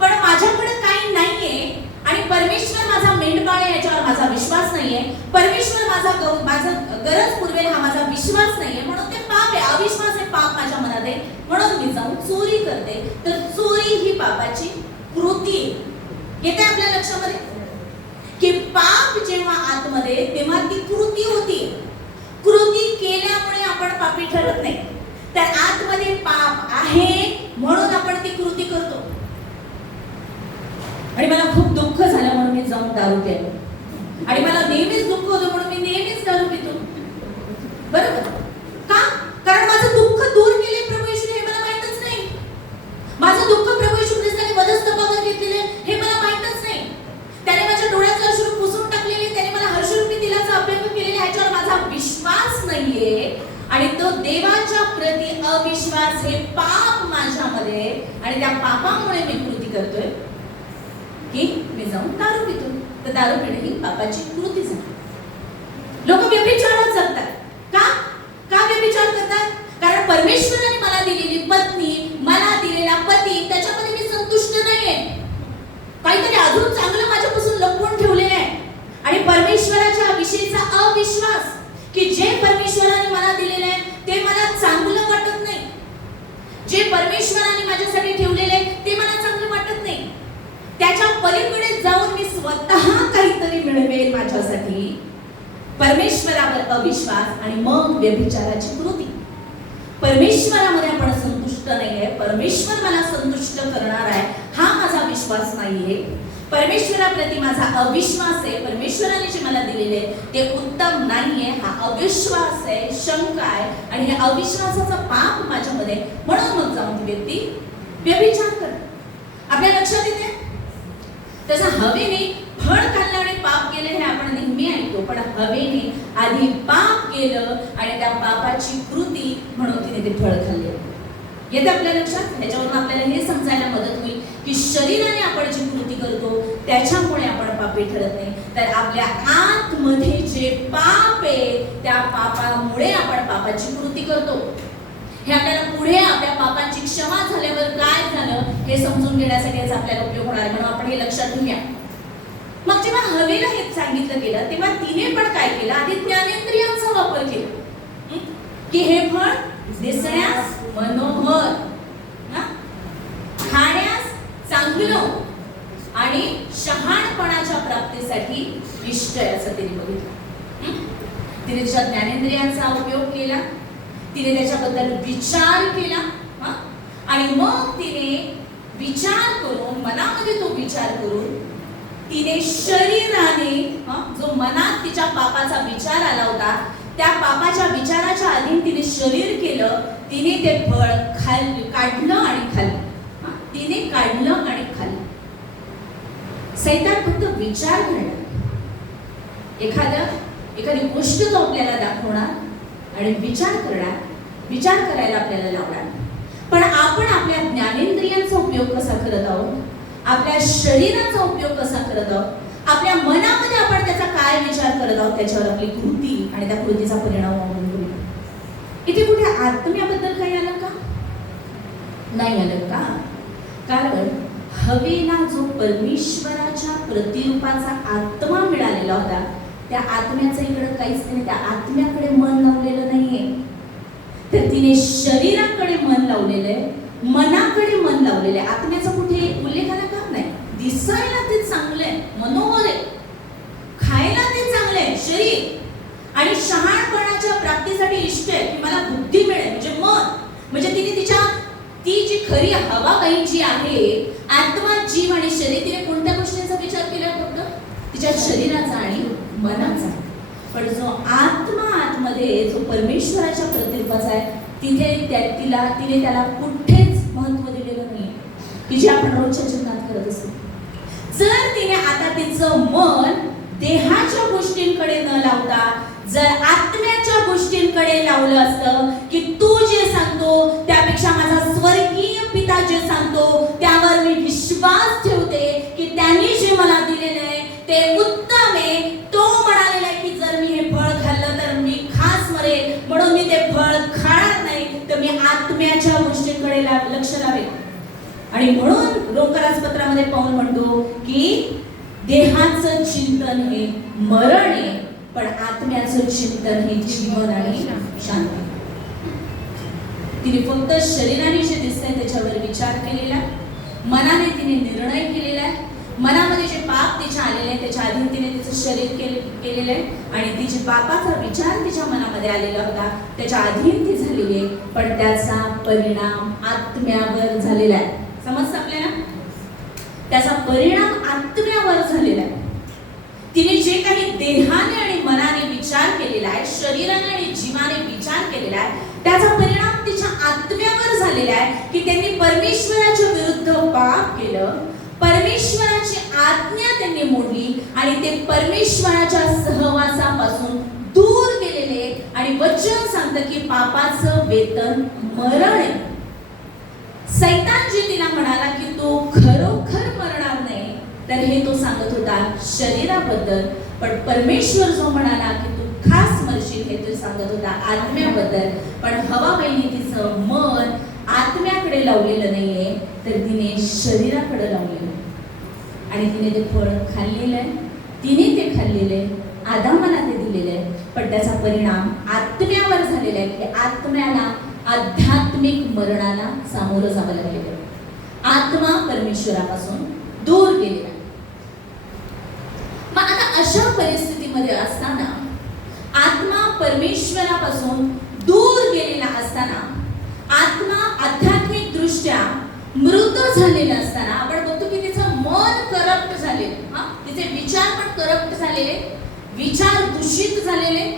पण माझ्याकडे काही नाहीये आणि परमेश्वर माझा मेंढपाळ आहे याच्यावर माझा विश्वास नाहीये, परमेश्वर माझा गरज पुरवेल हा माझा विश्वास नाहीये, म्हणून ते पाप आहे, अविश्वास आहे, पाप माझ्या मनात आहे, म्हणून मी जाऊन चोरी करते. तर चोरी ही पापाची कृती येते आपल्या लक्षामध्ये की पाप जेव्हा आतमध्ये तेव्हा ती कृती होती. कृती केल्यामुळे आपण पापी ठरत नाही, तर आतमध्ये पाप आहे म्हणून आपण ती कृती करतो. आणि मला खूप दुःख झालं म्हणून मी जाऊन दारू प्यायलो, आणि मला नेहमीच दुःख होतं म्हणून मी नेहमीच दारू पितो. बरोबर का? कारण माझं दुःख दूर केले प्रभू येशूने हे मला माहितच नाही. माझं दुःख प्रभू येशू ख्रिस्ताने वधस्तंभावर घेतलेले हे मला माहितच नाही. त्याने माझ्या डोळ्याचं अश्रू पुसून टाकलेले, त्याने मला हर्षरूपी तिलाचा अभिषेक केलेला, ह्याच्यावर माझा विश्वास नाहीये. आणि तो देवाच्या प्रति अविश्वास हे पाप माझ्यामध्ये, आणि त्या पापामुळे मी कृती करतोय की मी जाऊन दारू पितो. तर दारू पिणे ही पापाची कृती झाली. लोक व्यभिचारात जगतात. का व्यभिचार करतात? कारण परमेश्वराने मला दिलेली पत्नी, मला दिलेला पती, त्याच्यामध्ये मी संतुष्ट नाहीये. काहीतरी अजून चांगलं माझ्यापासून लपवून ठेवलेलं आहे. आणि परमेश्वराच्या विषयीचा अविश्वास की जे परमेश्वराने मला दिलेले आहे ते मला चांगलं वाटत नाही, जे परमेश्वराने माझ्यासाठी ठेवलेले आहे ते मला चांगलं वाटत नाही, त्याच्या पलीकडे जाऊन मी स्वतः काहीतरी मिळवेल माझ्यासाठी. परमेश्वरावर अविश्वास आणि मग व्यभिचाराची कृती. परमेश्वरामध्ये आपण संतुष्ट नाहीये, परमेश्वर मला संतुष्ट करणार आहे हा माझा विश्वास नाहीये, परमेश्वराप्रती माझा अविश्वास आहे, परमेश्वराने जे मला दिलेले ते उत्तम नाहीये हा अविश्वास आहे, शंका आहे. आणि हे अविश्वासाचा पाप माझ्यामध्ये, म्हणून मग जाऊन ती व्यक्ती व्यभिचार करते. आपल्या लक्षात येते? तसं हवेने फळ खाल्लं आणि पाप केलं हे आपण नेहमी ऐकतो, पण हवेने आधी पाप केलं आणि त्या पापाची कृती म्हणून तिने ते फळ खाल्ले. येते आपल्या लक्षात? ह्याच्यावरून आपल्याला हे समजायला मदत होईल की शरीराने आपण जी कृती करतो त्याच्यामुळे आपण पापी ठरत नाही, तर आपल्या आतमध्ये जे पाप आहे त्या पापामुळे आपण पापाची कृती करतो. हे आपल्याला पुढे आपल्या पापांची क्षमा झाल्यावर काय झालं हे समजून घेण्यासाठी आपल्याला उपयोग होणार आहे, म्हणून आपण हे लक्षात घेऊया. मग जेव्हा हवेला हे सांगितलं गेलं तेव्हा तिने पण काय केलं? आधी ज्ञानेंद्रियांचा वापर केला की हे फळ दिसण्यास मनोहर, खाण्यास चांगलं आणि शहाणपणाच्या प्राप्तीसाठी इष्ट आहे असं तिने बघितलं. तिने तिच्या ज्ञानेंद्रियांचा उपयोग केला, तिने त्याच्याबद्दल विचार केला आणि मग तिने विचार करून, मनामध्ये तो विचार करून तिने शरीराने, जो मनात तिच्या पापाचा विचार आला होता, त्या पापाच्या विचाराच्या अधीन तिने शरीर केलं. तिने ते फळ काढलं आणि खाल्लं. तिने काढलं आणि खाल्लं. सैतान फक्त विचार करणार, एखादी गोष्ट तो आपल्याला दाखवणार आणि विचार करायला आपल्याला लावणार. पण आपण आपल्या ज्ञानेंद्रियांचा उपयोग कसा करत आहोत, आपल्या शरीराचा उपयोग कसा करत आहोत, आपल्या मनामध्ये आपण त्याचा काय विचार करत आहोत, त्याच्यावर आपली कृती आणि त्या कृतीचा परिणाम अवलंबून. इथे कुठे आत्म्याबद्दल काही आलं का? नाही आलं का? कारण हवेला जो परमेश्वराच्या प्रतिरूपाचा आत्मा मिळालेला होता, त्या आत्म्याचं इकडे काहीच नाही. त्या आत्म्याकडे मन लावलेलं नाहीये. तर तिने शरीराकडे मन लावलेलं आहे, मनाकडे मन लावलेलं आहे. आत्म्याचा कुठे उल्लेख आला का? नाही. दिसायला ते चांगलं आहे, मनोहर आहे, खायला ते चांगलं आहे शरीर, आणि शहाणपणाच्या प्राप्तीसाठी इष्ट आहे की मला बुद्धी मिळेल, म्हणजे मन. म्हणजे तिने ती जी खरी हवा काही जी आहे, आत्मा, जीव आणि शरीर, तिने कोणत्या गोष्टींचा विचार केला? फक्त तिच्या शरीराचा आणि मनाचा. पण जो आत्मा आतमध्ये, जो परमेश्वराच्या प्रतिरूपाचा आहे, तिने त्याला कुठेच महत्व दिलेलं नाही, की जे आपण रोजच्या जीवनात करत असतो. जर तिने आता तिचं मन देहाच्या गोष्टींकडे न लावता जर आत्म्याच्या गोष्टींकडे लावलं असतं, की तू जे सांगतो त्यापेक्षा माझा स्वर्गीय पिता जे सांगतो त्यावर मी विश्वास ठेवते, की त्यांनी जे मला दिलेले आहे ते उत्तम आहे. तो म्हणालेला आहे की जर मी हे फळ खाल्लं तर मी खास मरेल, म्हणून मी ते फळ खाणार नाही, तर मी आत्म्याच्या गोष्टींकडे लक्ष लावेल. आणि म्हणून रोमकरास पत्रामध्ये पाऊल म्हणतो की देहाचं चिंतन हे मरण आहे, पण आत्म्याचं चिंतन हे जीवन आणि शांती. तिने फक्त शरीराने जे दिसतंय त्याच्यावर विचार केलेला, मनाने तिने निर्णय केलेला आहे. मनामध्ये जे पाप तिच्या आलेले आहे त्याच्या आधी तिने तिचं शरीर केलेलं आहे, आणि तिचे पापाचा विचार तिच्या मनामध्ये आलेला होता त्याच्या अधीन ती झालेली आहे, पण त्याचा परिणाम आत्म्यावर झालेला आहे. समजतं आपल्याला? त्याचा परिणाम आत्म्यावर झालेला आहे. तिने जे काही देहाने आणि मनाने विचार केलेला आहे, शरीराने आणि जीवाने विचार केलेला आहे, त्याचा परिणाम तिच्या आत्म्यावर झालेला आहे, की त्यांनी परमेश्वराच्या विरुद्ध पाप केलं, परमेश्वराची आज्ञा त्यांनी मोडली आणि ते परमेश्वराच्या सहवासापासून दूर गेलेले. आणि वचन सांगतं की पापाचं वेतन मरण आहे. सैतान जे तिला म्हणाला की तो खरोखर मरणार नाही, तर हे तो सांगत होता शरीराबद्दल, पण परमेश्वर जो म्हणाला की तू खास मरशील हे तो सांगत होता आत्म्याबद्दल. पण हवाबाईने तिचं मन आत्म्याकडे लावलेलं नाहीये, तर तिने शरीराकडे लावलेलं आणि तिने ते फळ खाल्लेलं आहे. तिने ते खाल्लेलं आहे, आदामाला ते दिलेलं आहे, पण त्याचा परिणाम आत्म्यावर झालेला आहे, की आत्म्याला आध्यात्मिक मरणाला सामोरं जावं लागलेलं आहे. आत्मा परमेश्वरापासून दूर गेलेला. मग आता अशा परिस्थितीमध्ये असताना, आत्मा परमेश्वरापासून दूर गेलेला असताना, आत्मा आध्यात्मिक दृष्ट्या मृत झालेला असताना, आपण बघतो की तिचं मन करप्ट झाले, तिचे विचार पण करप्ट झालेले, विचार दूषित झालेले,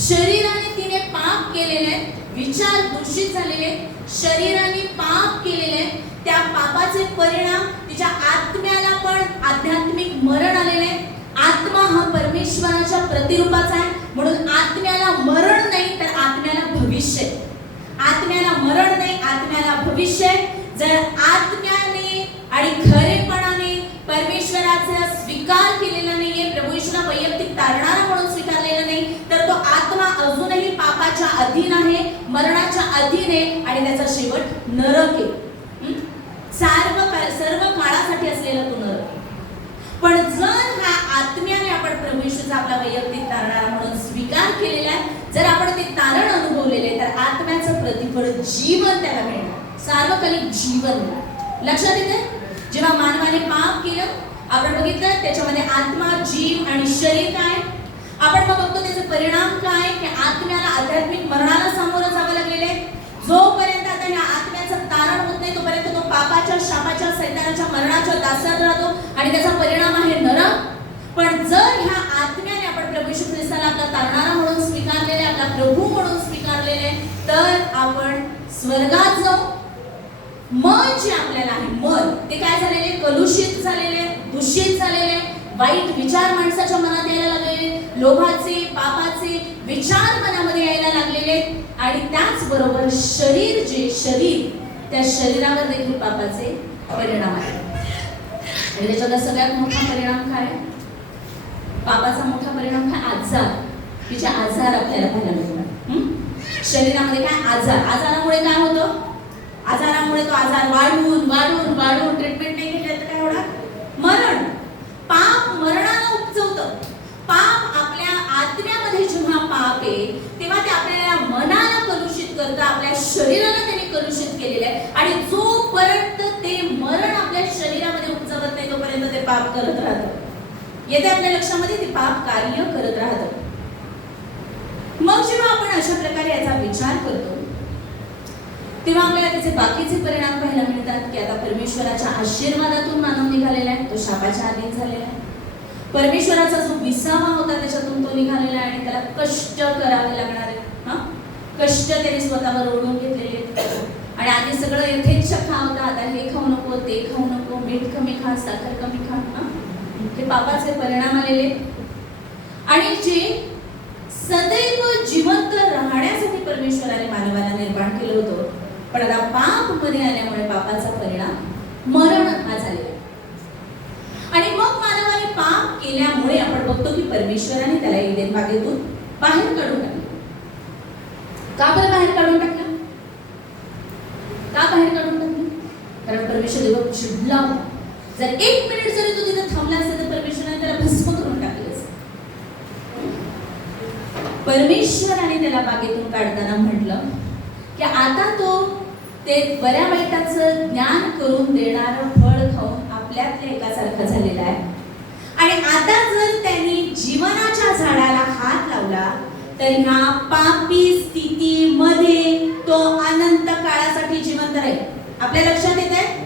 शरीराने तिने पाप केलेले, विचार दूषित झालेले, शरीराने पाप केलेले, त्या पापाचे परिणाम तिच्या आत्म्याला पण आध्यात्मिक मरण आलेले. आत्मा हा परमेश्वराच्या प्रतिरूपाचा आहे, म्हणून आत्म्याला मरण नाही तर आत्म्याला भविष्य. आत्म्याला मरण नाही, आत्म्याला भविष्य. जर आत्म्याने आणि खरेपणाने परमेश्वराचा स्वीकार केलेला नाहीये, प्रभू येशूला वैयक्तिक तारणारा म्हणून स्वीकारलेला नाही, तर तो आत्मा अजूनही पापाच्या अधीन आहे, मरणाच्या अधीन आहे, आणि त्याचा शेवट नरक आहे. सर्व काळासाठी असलेला तो नरक. पण जर हा आत्म्याने आपण प्रभू येशूचा आपला वैयक्तिक तारणारा म्हणून स्वीकार केलेला आहे, जर आपण ते तारण अनुभवलेले, तर आत्म्याचं प्रतिफळ जीवन त्याला मिळणार, सार्वकालिक जीवन. लक्षात येते? जेव्हा मानवाने पाप केलं, आपण बघितलं त्याच्यामध्ये आत्मा, जीव आणि शरीर काय, आपण मग बघतो त्याचे परिणाम काय, की आत्म्याला आध्यात्मिक मरणाला सामोरं जावं लागलेले. जोपर्यंत आता ह्या आत्म्याचं तारण होत नाही तोपर्यंत तो पापाच्या, शापाच्या, सैतानाच्या, मरणाच्या दासात राहतो आणि त्याचा परिणाम आहे नरक. पण जर ह्या आत्म्याने आपण प्रभू येशू ख्रिस्ताला आपला तारणारा म्हणून स्वीकारलेले, आपला प्रभू म्हणून स्वीकारलेले, तर आपण स्वर्गात जाऊ. मन जे आपल्याला आहे, मन ते काय झालेले, कलुषित झालेले, दूषित झालेले, वाईट विचार माणसाच्या मनात यायला लागलेले, लोभाचे, पापाचे विचार मनामध्ये यायला लागलेले. आणि त्याचबरोबर शरीर, जे शरीर, त्या शरीरावर देखील पापाचे परिणाम आहेत. आणि त्याच्यातला सगळ्यात मोठा परिणाम काय, पापाचा मोठा परिणाम काय, आजार. तिचे आजार आपल्याला पाहायला मिळतात. शरीरामध्ये काय आजार, आजारामुळे काय होतं, आजारामुळे तो आजार वाढून वाढून वाढून ट्रीटमेंट नाही घेतलं तर काय होणार, मरण. पाप मरणाला उपजवतं. पाप आपल्या आत्म्यामध्ये जेव्हा पाप आहे तेव्हा ते आपल्या मनाला कलुषित करतं, आपल्या शरीराला त्याने कलुषित केलेलं आहे. आणि जोपर्यंत ते मरण आपल्या शरीरामध्ये उपजवत नाही तोपर्यंत ते पाप करत राहतं. येते आपल्या लक्षामध्ये ते पाप कार्य करत राहतं. मग जेव्हा आपण अशा प्रकारे याचा विचार करतो तेव्हा आपल्याला त्याचे बाकीचे परिणाम पाहायला मिळतात, की आता परमेश्वराच्या आशीर्वादातून मानव निघालेला आहे, तो शापाच्या अधीन झालेला आहे. परमेश्वराचा जो विसावा होता त्याच्यातून तो निघालेला आहे आणि त्याला कष्ट करावे लागणार आहे. कष्ट त्याने स्वतःवर ओढून घेतलेले. आणि आधी सगळं यथेच्छ खा होता, आता हे खाऊ नको, ते खाऊ नको, मीठ कमी खा, साखर कमी खा. हे पापाचे परिणाम आलेले. आणि जे सदैव जिवंत राहण्यासाठी परमेश्वराने मानवाला निर्माण केलं होतं, पण आता पाप मध्ये आल्यामुळे पापाचा परिणाम मरण हा झालेला. आणि मग मानवाने पाप केल्यामुळे आपण बघतो की परमेश्वराने त्याला एदेन बागेतून बाहेर काढून टाकलं. का बरं बाहेर काढून टाकलं, का बाहेर काढून टाकलं, कारण परमेश्वर देव चिडला होता. जर एक मिनिट जरी तू तिथे थांबला असता तर परमेश्वराने त्याला भस्म करून टाकलं असतं. परमेश्वराने त्याला बागेतून काढताना म्हटलं की आता तो ते बऱ्या वाईटाचं ज्ञान करून देणारं फळ खाऊन आपल्यातल्या एकासारखा झालेला आहे. आणि आता जर त्यांनी जीवनाच्या झाडाला हात लावला तर ह्या पापी स्थितीमध्ये तो अनंत काळासाठी जिवंत राहील. आपल्या लक्षात येत आहे,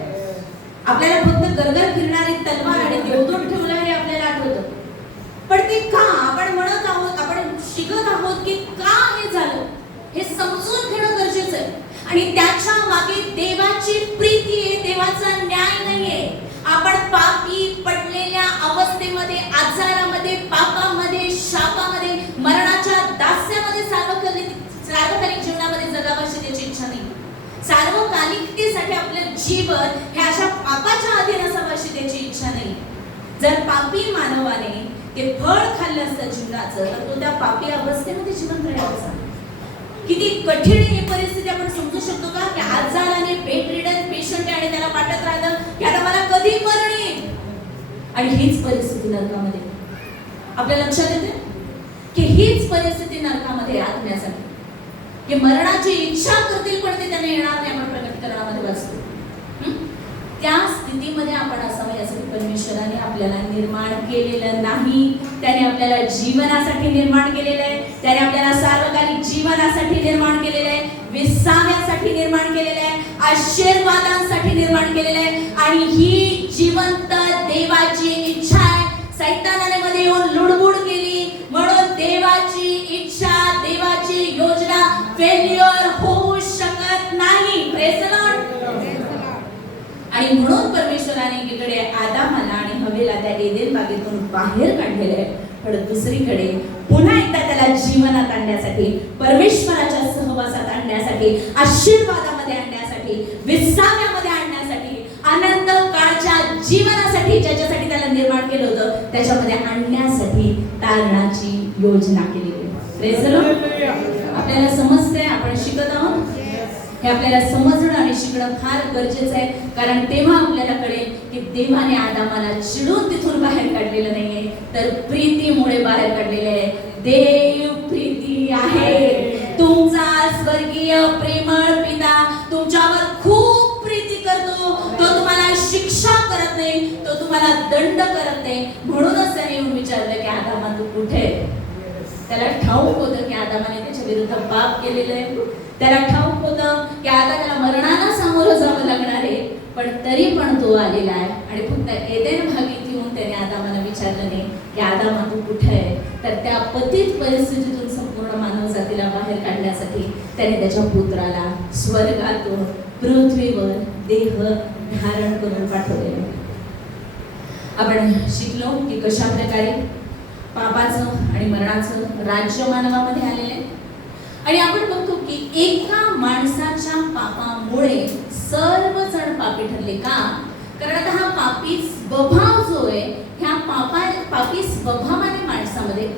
आपल्याला फक्त गरगर फिरणारी तलवार आणि देवदूत ठेवलं हे आपल्याला आठवतं. पण ते का आपण म्हणत आहोत, आपण शिकत आहोत की का हे झालं हे समजून घेणं गरजेचं आहे. आणि त्याच्या मागे देवाची प्रीती आहे, देवाचा न्याय नाहीये. आपण पापी पडलेल्या अवस्थेमध्ये, आजारामध्ये, पापामध्ये, शापामध्ये, मरणाच्या दास्यामध्ये सार्वकालिक जीवनामध्ये जगावं अशी त्याची इच्छा नाही. सार्वकालिकतेसाठी आपलं जीवन हे अशा पापाच्या अधीन असावं अशी त्याची इच्छा नाही. जर पापी मानवाने ते फळ खाल्लं असतं जीवनाचं तर तो त्या पापी अवस्थेमध्ये जिवंत राहिला असता. किती कठीण ही परिस्थिती आपण समजू शकतो का, की आजाराने बेड रिडन पेशंट आणि त्याला वाटत राहिलं की आता मला कधी मरण येईल. आणि हीच परिस्थिती नरकामध्ये आपल्या लक्षात येते की हीच परिस्थिती नरकामध्ये आत्म्यासाठी, की मरणाची इच्छा करतील पण ते त्यांना येणार नाही. आपण प्रकटीकरणामध्ये वाचतो. त्या स्थितीमध्ये आपण असावं यासाठी परमेश्वराने आपल्याला निर्माण केलेलं नाही. त्याने आपल्याला जीवनासाठी निर्माण केलेलं आहे. त्याने आपल्याला सार्वकालिक जीवनासाठी निर्माण केलेलं आहे, विसाव्यासाठी निर्माण केलेलं आहे, आशीर्वादांसाठी निर्माण केलेलं आहे. आणि ही जिवंत देवाची इच्छा आहे. सैतानाने मध्ये येऊन लुडबुड केली म्हणून देवाची इच्छा, देवाची योजना फेल्युअर होऊ शकत नाही. Praise the Lord. आणि म्हणून परमेश्वराने एकीकडे आदामाला आणि हवेला त्या एदेन बागेतून बाहेर काढलेले आहे, पण दुसरीकडे पुन्हा एकदा त्याला जीवनात आणण्यासाठी, परमेश्वराच्या सहवासात आणण्यासाठी, आशीर्वादामध्ये आणण्यासाठी, विसाव्यामध्ये आणण्यासाठी, आनंद काळच्या जीवनासाठी ज्याच्यासाठी त्याला निर्माण केलं होतं त्याच्यामध्ये आणण्यासाठी तारणाची योजना केली आहे. Praise the Lord. आपल्याला समजतंय, आपण शिकत आहोत. हे आपल्याला समजणं आणि शिकणं फार गरजेचं आहे, कारण तेव्हा आपल्याला कळेल की देवाने आदामाला चिडून तिथून बाहेर काढलेलं नाहीये, तर प्रीतीमुळे बाहेर काढलेले आहे. देव प्रीती आहे. तुमचा स्वर्गीय प्रेमळ पिता तुमच्यावर खूप प्रीती करतो. तो तुम्हाला शिक्षा करत नाही, तो तुम्हाला दंड करत नाही. म्हणूनच त्याने येऊन विचारलं की आदामा तू कुठे? त्याला ठाऊक होतं की आदामाने त्याच्या विरुद्ध पाप केलेलं आहे. त्याला ठाऊक होतं की आता त्याला मरणाला सामोरं जावं लागणार आहे. पण तरी पण तो आलेला आहे आणि फक्त एदेन भागीत येऊन त्याने आदामाला विचारलं नाही की आदामा तू कुठे आहे. तर त्या पतित परिस्थितीतून संपूर्ण मानव जातीला बाहेर काढण्यासाठी त्याने त्याच्या पुत्राला स्वर्गातून पृथ्वीवर देह धारण करून पाठवलेलं. आपण शिकलो की कशा प्रकारे पापाचं आणि मरणाचं राज्य मानवामध्ये आलेलं आहे. आणि आपण बघतो की एका माणसाच्या पापामुळे सर्वजण पापी ठरले. का? कारण आता हा पापी स्वभाव जो आहे ह्या पापी स्वभावाने माणसामध्ये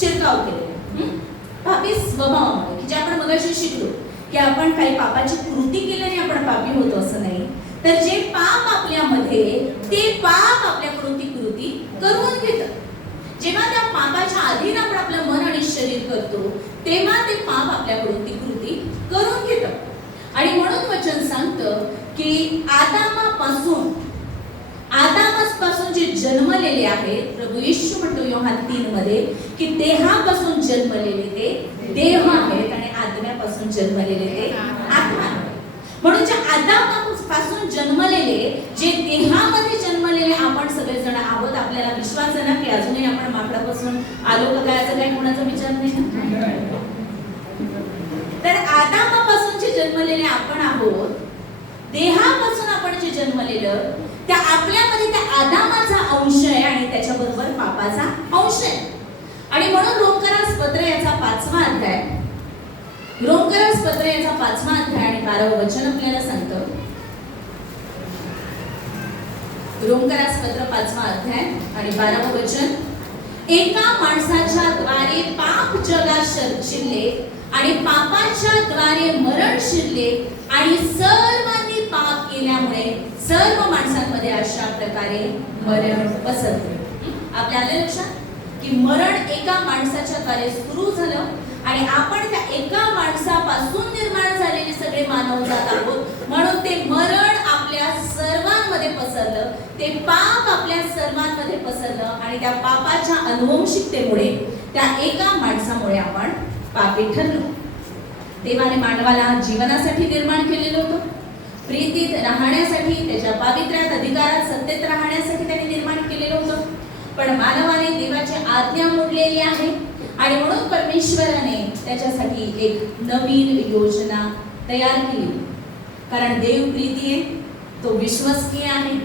शिरकाव केलेला. पापी स्वभावामुळे की जे आपण मगाशी शिकलो की आपण काही पापाची कृती केल्याने आपण पापी होतो असं नाही, तर जे पाप आपल्यामध्ये ते पाप आपल्याकडून ती कृती करून घेतं. जेव्हा त्या पापाच्या अधीन आपण आपलं मन आणि शरीर करतो तेव्हा ते पाप आपल्याकडून ती कृती करून घेतं. आणि म्हणून वचन सांगतं की आदामापासून जे जन्मलेले आहेत, प्रभू येशू म्हणतो योहान 3 मध्ये की देहापासून जन्मलेले ते देह आहेत आणि आत्म्यापासून जन्मलेले ते आत्मा आहेत. म्हणून जे आदामापासून जन्मलेले, जे देहामध्ये जन्मलेले आपण सगळेजण आहोत. आपल्याला विश्वास आहे ना की अजूनही आपण माकडापासून आलो का याचा काही कोणाचा विचार नाही. तर आदामापासून जे जन्मलेले आपण आहोत, देहापासून आपण जे जन्मलेलं त्या आपल्यामध्ये त्या आदामाचा अंश आहे आणि त्याच्याबरोबर पापाचा अंश आहे. आणि म्हणून रोमकरास पत्र याचा 5वा अध्याय आणि 12वं वचन आपल्याला सांगतं. रोमकरास पत्र 5वा अध्याय आणि 12वं वचन. एका माणसाच्या द्वारे पाप जगात शिरले आणि पापाच्या द्वारे मरण शिरले आणि सर्वांनी पाप केल्यामुळे सर्व माणसांमध्ये अशा प्रकारे मरण पसरले. आपल्याला लक्षात की मरण एका माणसाच्या द्वारे सुरू झालं आणि आपण त्या एका माणसापासून निर्माण झालेले सगळे मानव जात आहोत. म्हणून ते मरण आपल्या सर्वांमध्ये पसरलं, ते पाप आपल्या सर्वांमध्ये पसरलं आणि त्या पापाच्या अनुवंशिकतेमुळे त्या एका माणसामुळे आपण पापी ठरलो. देवाने मानवाला जीवनासाठी निर्माण केलेलं होतं, प्रीतीत राहण्यासाठी, त्याच्या पावित्र्यात, अधिकारात, सत्तेत राहण्यासाठी त्याने निर्माण केलेलं होतं. पण मानवाने देवाची आज्ञा मोडलेली आहे आणि म्हणून परमेश्वराने त्याच्यासाठी एक नवीन योजना तयार केली. कारण देव प्रीती आहे, तो विश्वसनीय आहे,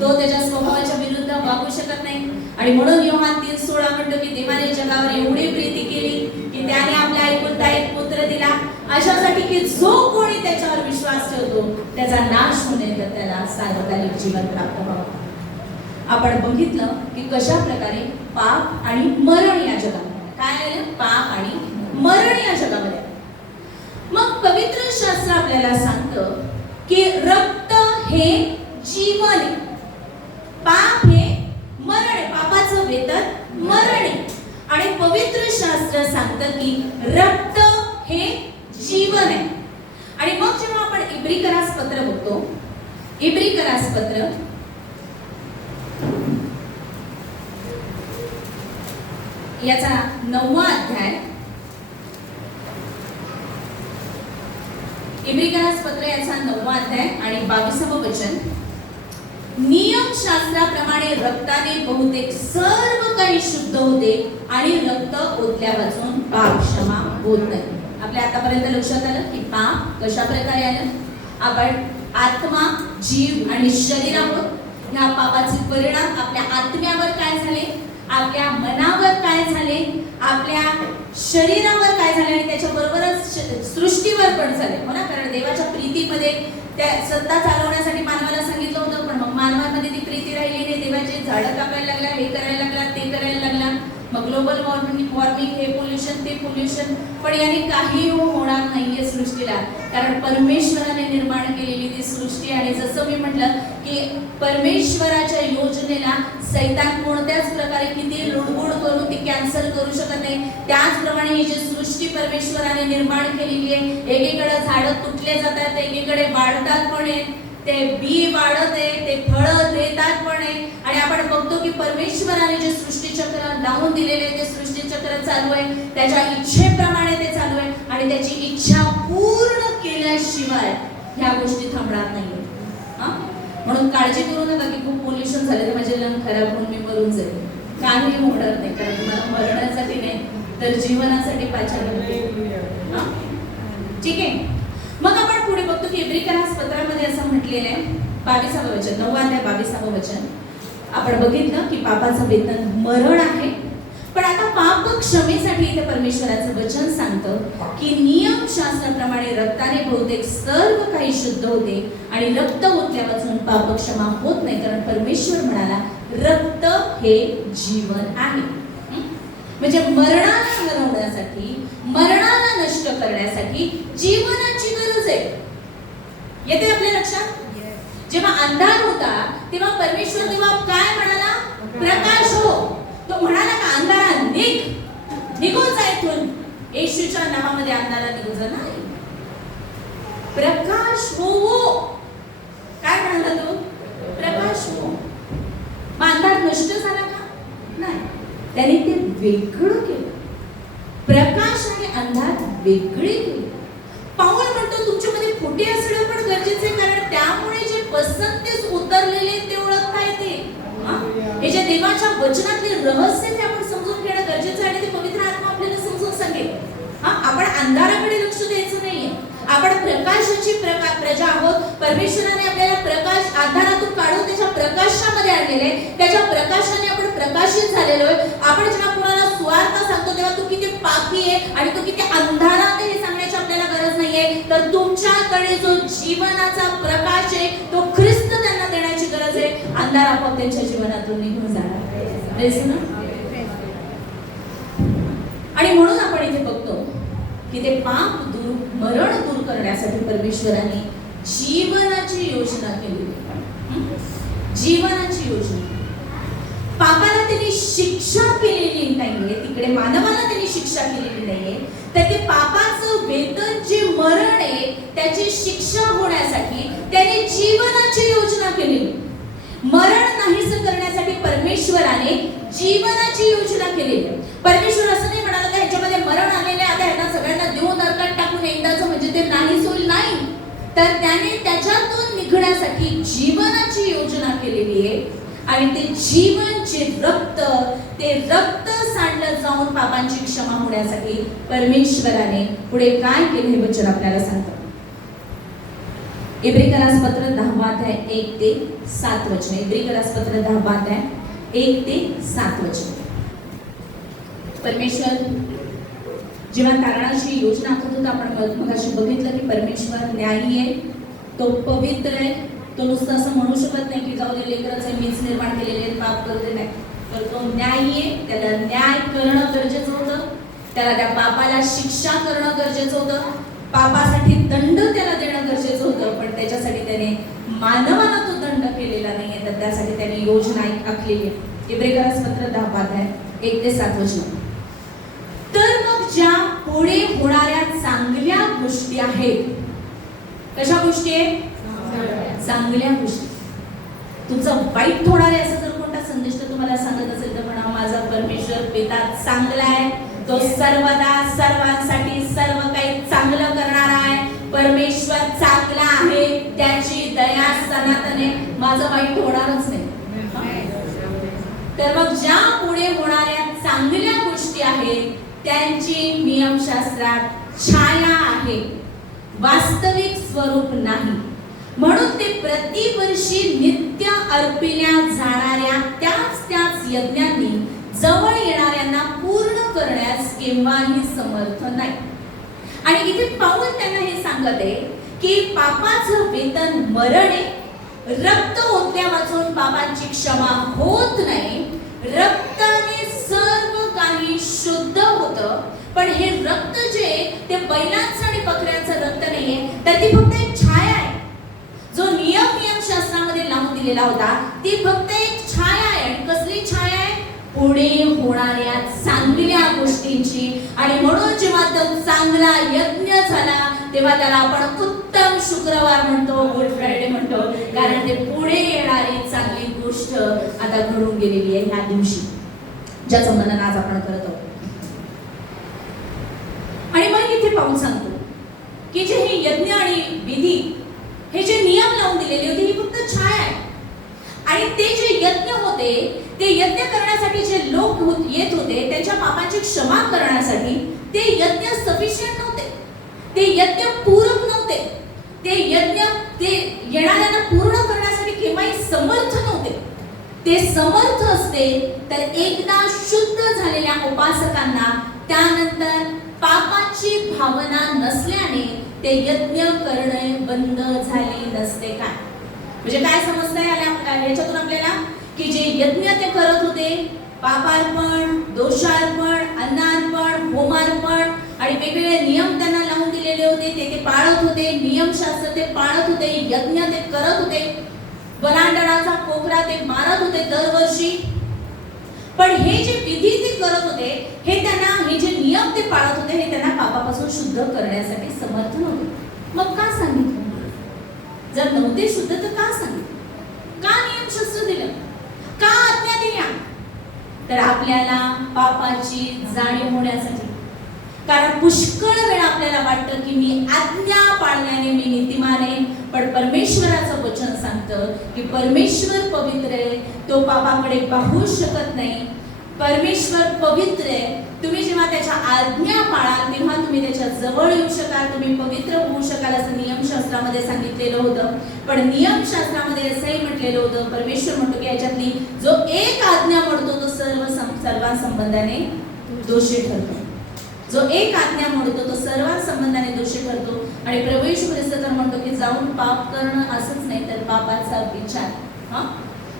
तो त्याच्या स्वभावाच्या विरुद्ध वागू शकत नाही. आणि म्हणून योहान 3:16 म्हणतो की देवाने जगावर एवढी प्रीती केली की त्याने आपल्या एकुलता एक पुत्र दिला, अशासाठी की जो कोणी त्याच्यावर विश्वास ठेवतो त्याचा नाश होऊ नये तर त्याला सार्वकालिक जीवन प्राप्त व्हावं. आपण बघितलं की कशा प्रकारे पाप आणि मरण या जगामध्ये काय आलं, पाप आणि मरण या जगामध्ये. मग पवित्र शास्त्र आपल्याला सांगतं की रक्त हे जीवन आहे, पाप हे मरण आहे, पापाचं वेतन मरण आहे. आणि पवित्र शास्त्र सांगतं की रक्त हे जीवन आहे. आणि मग जेव्हा आपण इब्रिकरास पत्र बघतो, इब्रिकरास पत्र याचा 9वा अध्याय, इब्रिकरास पत्र याचा 9वा अध्याय आणि 22वं वचन. नियमशास्त्राप्रमाणे रक्ताने बहुतेक सर्व काही शुद्ध होते आणि रक्त ओतल्या वाचून पाप क्षमा होत नाही. आपल्या आतापर्यंत लक्षात आलं की पाप कशा प्रकारे आलं. आपण आत्मा, जीव आणि शरीर आहोत. ह्या पापाचे परिणाम आपल्या आत्म्यावर काय झाले, आपल्या मनावर काय झाले, आपल्या शरीरावर काय झाले आणि त्याच्याबरोबरच सृष्टीवर पण झाले. हो ना, कारण देवाच्या प्रीतीमध्ये त्या सत्ता चालवण्यासाठी मानवाला सांगितलं होतं, पण मग मानवामध्ये ती प्रीती राहिली नाही. देवाचे झाडं कापायला लागला, हे करायला लागला, ते करायला लागला. मग ग्लोबल वॉर्मिंग, हे पोल्युशन, ते पोल्युशन. पण याने काही होणार नाहीये सृष्टीला, कारण परमेश्वराने निर्माण केलेली ती सृष्टी. आणि जसं मी म्हटलं की परमेश्वराच्या योजनेला सैतान कोणत्याच प्रकारे किती लुडबुड करून ती कॅन्सल करू शकत नाही. त्याचप्रमाणे ही जी सृष्टी परमेश्वराने निर्माण केलेली आहे, एकीकडे झाडं तुटले जातात, एकीकडे वाढतात पण ते बी वाढत आहे, ते फळं देतात पण आहे. आणि आपण बघतो की परमेश्वराने जे सृष्टीचक्र लावून दिलेले ते सृष्टीचक्र चालू आहे, त्याच्या इच्छेप्रमाणे ते चालू आहे आणि त्याची इच्छा पूर्ण केल्याशिवाय ह्या गोष्टी थांबणार नाहीये. म्हणून काळजी करू नका की खूप पोल्युशन झाले तर माझे लंग खराब होऊन मी मरून जाईल. काही होणार नाही, कारण तुम्हाला मरण्यासाठी नाही तर जीवनासाठी पाचारण. ठीक आहे. मग आपण पुढे बघतो की इब्रिकरास पत्रामध्ये असं म्हटलेलं आहे 22 वचन 9 अध्याय 22 वचन आपण बघितलं की पापाचं वेतन मरण आहे. पण आता पाप क्षमेसाठी इथे परमेश्वराचं वचन सांगतं की नियमशास्त्राप्रमाणे रक्ताने बहुतेक सर्व काही शुद्ध होते आणि रक्त ओतल्यापासून पाप क्षमा होत नाही, कारण परमेश्वर म्हणाला रक्त हे जीवन आहे. म्हणजे मरणाला हरवण्यासाठी, मरणाला नष्ट करण्यासाठी जीवनाची गरज आहे. येते आपल्या लक्षात? जेव्हा अंधार होता तेव्हा परमेश्वर तेव्हा काय म्हणाला? प्रकाश हो. तो म्हणाला का अंधारा निघून जा इथून. येशूच्या नावामध्ये अंधारा निघून जा नाही. प्रकाश हो. काय म्हणाला तो? प्रकाश हो. मग अंधार नष्ट झाला का? नाही. त्याने ते वेगळं केलं. प्रकाश आणि अंधार वेगळे केले. पाऊल म्हणतो तुमच्यामध्ये खोटे असणं पण गरजेचे, कारण त्यामुळे जे पसंतीस उतरलेले ते ओळखता येते. हे जे देवाच्या वचनातले रहस्य ते आपण समजून घेणं गरजेचं आहे आणि ते पवित्र आत्मा आपल्याला समजून सांगेल. आपण अंधाराकडे लक्ष द्यायचं नाहीये. आपण प्रकाशाची प्रजा आहोत. परमेश्वराने आपल्याला प्रकाश अंधारातून काढून त्याच्या प्रकाशामध्ये आणलेले, त्याच्या प्रकाशाने आपण प्रकाशित झालेलो आहे. आपण जेव्हा कुणाला सुवार्ता सांगतो तेव्हा तू किती पापी आहे आणि तू किती अंधारात हे सांगण्याची आपल्याला गरज नाहीये, तर तुमच्याकडे जो जीवनाचा प्रकाश आहे तो ख्रिस्त त्यांना देण्याची गरज आहे. अंधार आपोआप त्यांच्या जीवनातून निघून जाणार. आणि म्हणून आपण इथे बघतो की ते पाप दूर, मरण दूर करण्यासाठी परमेश्वराने जीवनाची योजना केली. जीवनाची योजना. पापाला त्यांनी शिक्षा केलेली नाहीये, तिकडे मानवाला त्यांनी शिक्षा केलेली नाहीये, तर ते पापाचं वेतन जे मरण आहे त्याची शिक्षा होण्यासाठी त्याने जीवनाची योजना केलेली. मरण नाहीस करण्यासाठी परमेश्वराने जीवनाची योजना केलेली. परमेश्वर असं नाही म्हणाला की ह्याच्यामध्ये मरण आलेले आता ह्यांना सगळ्यांना देऊन नरकात टाकून एकदाच म्हणजे ते नाहीच होईल, नाही. तर त्याने त्याच्यातून निघण्यासाठी जीवनाची योजना केलेली आहे. आणि ते जीवन जे रक्त, ते रक्त सांडलं जाऊन पापांची क्षमा होण्यासाठी परमेश्वराने पुढे काय केले हे वचन आपल्याला सांगतं. इब्रिकरास पत्र 10 अध्याय 1 ते 7 वचन. इब्रिकरास पत्र 10 अध्याय 1 ते 7 वचन. परमेश्वर जेव्हा तारणाची योजना आखत होता, आपण मगाशी बघितलं की परमेश्वर न्यायी आहे, तो पवित्र आहे. तो नुसतं असं म्हणू शकत नाही की जाऊ दे लेकरच आहे, मीच निर्माण केलेले पाप करते, नाही. तर तो न्यायी आहे. त्याला न्याय करणं गरजेचं होतं. त्याला त्या पापाला शिक्षा करणं गरजेचं होतं. पापासाठी दंड त्याला देणं गरजेचं होतं. पण त्याच्यासाठी त्याने मानवाला तो दंड केलेला नाहीये, तर त्यासाठी त्याने योजना आखलेली आहे. इब्रिकरास पत्र 10 अध्याय 1 ते 7 वचन. तर मग ज्या पुढे होणाऱ्या चांगल्या गोष्टी आहेत, कशा गोष्टी आहेत? चांगल्या गोष्टी. तुमचं वाईट होणारे असं जर कोणता संदेश तुम्हाला सांगत असेल तर म्हणा माझा परमेश्वर पिता चांगला आहे, तो सर्वदा सर्वांसाठी सर्व काही चांगलं करणार आहे. परमेश्वर चांगला आहे, त्याची दया सनातन आहे, माझं वाईट होणारच नाही. तर मग ज्या पुढे होणाऱ्या चांगल्या गोष्टी आहेत त्यांची नियमशास्त्रात छाया आहे, वास्तविक स्वरूप नाही. म्हणून ते प्रतिवर्षी नित्य अर्पिल्या जाणाऱ्या त्याच यज्ञांनी जवळ येणाऱ्यांना पूर्ण करण्यास केव्हाही समर्थ नाही. आणि इथे पाऊल त्यांना हे सांगत आहे की पापाचं वेतन मरण आहे. रक्त ओतल्या वाचून पापांची क्षमा होत नाही. रक्ताने सर्व काही शुद्ध होतं. पण हे रक्त जे ते बैलांचं आणि बकऱ्यांचं रक्त नाहीये, तर ती फक्त एक छाया आहे. जो नियमशास्त्रामध्ये लावून दिलेला होता ती फक्त एक छाया आहे. आणि कसली छाया आहे? पुढे होणाऱ्या चांगल्या गोष्टींची. आणि म्हणून जेव्हा तो चांगला यज्ञ झाला तेव्हा त्याला आपण उत्तम शुक्रवार म्हणतो, गुड फ्रायडे म्हणतो, कारण ते पुढे येणारी चांगली गोष्ट आता घडून गेलेली आहे ह्या दिवशी, ज्याचं मनन आज आपण करत आहोत. आणि मग इथे पाहून सांगतो की जे हे यज्ञ आणि विधी, हे जे नियम लावून दिलेले होते, ही फक्त छाया आहे. आणि ते जे यज्ञ होते, ते यज्ञ करण्यासाठी जे लोक येत होते त्यांच्या पापांची क्षमा करण्यासाठी ते यज्ञ सफिशियंट नव्हते, ते यज्ञ पूरक नव्हते, ते यज्ञ ते येणाऱ्यांना पूर्ण करण्यासाठी केव्हाही समर्थ नव्हते. ते समर्थ असते तर एकदा शुद्ध झालेल्या उपासकांना त्यानंतर पापाची भावना नसल्याने ते यज्ञ करणे बंद झाले नसते. काय म्हणजे काय समजतंय याच्यातून आपल्याला, की जे यज्ञ ते करत होते, पापार्पण, दोषार्पण, अन्नार्पण, होमार्पण आणि वेगवेगळे नियम त्यांना लावून दिलेले होते, ते पाळत होते, नियमशास्त्र ते पाळत होते, यज्ञ ते करत होते, बलांडणाचा कोकरा ते मारत होते दरवर्षी. पण हे जे विधी ते करत होते, हे त्यांना, हे जे नियम ते पाळत होते, हे त्यांना पापापासून शुद्ध करण्यासाठी समर्थ नव्हते. मग का सांगितलं? जर नव्हते शुद्ध तर का सांगितलं? का नियमशास्त्र दिलं? का आज्ञा दिल्या? तर आपल्याला पापाची जाणीव होण्यासाठी. कारण पुष्कळ वेळा आपल्याला वाटतं की मी आज्ञा पाळण्याने मी नीतिमान आहे, पण परमेश्वराचं वचन सांगतं की परमेश्वर पवित्र आहे, तो पापाकडे पाहू शकत नाही. परमेश्वर पवित्र आहे. तुम्ही जेव्हा त्याच्या आज्ञा पाळाल तेव्हा तुम्ही त्याच्या जवळ येऊ शकाल, तुम्ही पवित्र होऊ शकाल, असं नियमशास्त्रामध्ये सांगितलेलं होतं. पण नियमशास्त्रामध्ये असंही म्हटलेलं होतं, परमेश्वर म्हणतो की याच्यातली जो एक आज्ञा मोडतो तो सर्वांसंबंधाने दोषी ठरतो. जो एक आज्ञा मोडतो तो सर्वांसंबंधाने दोषी ठरतो. आणि प्रभू येशू ख्रिस्त तर म्हणतो की जाऊन पाप करणं असंच नाही तर पापाचा विचार.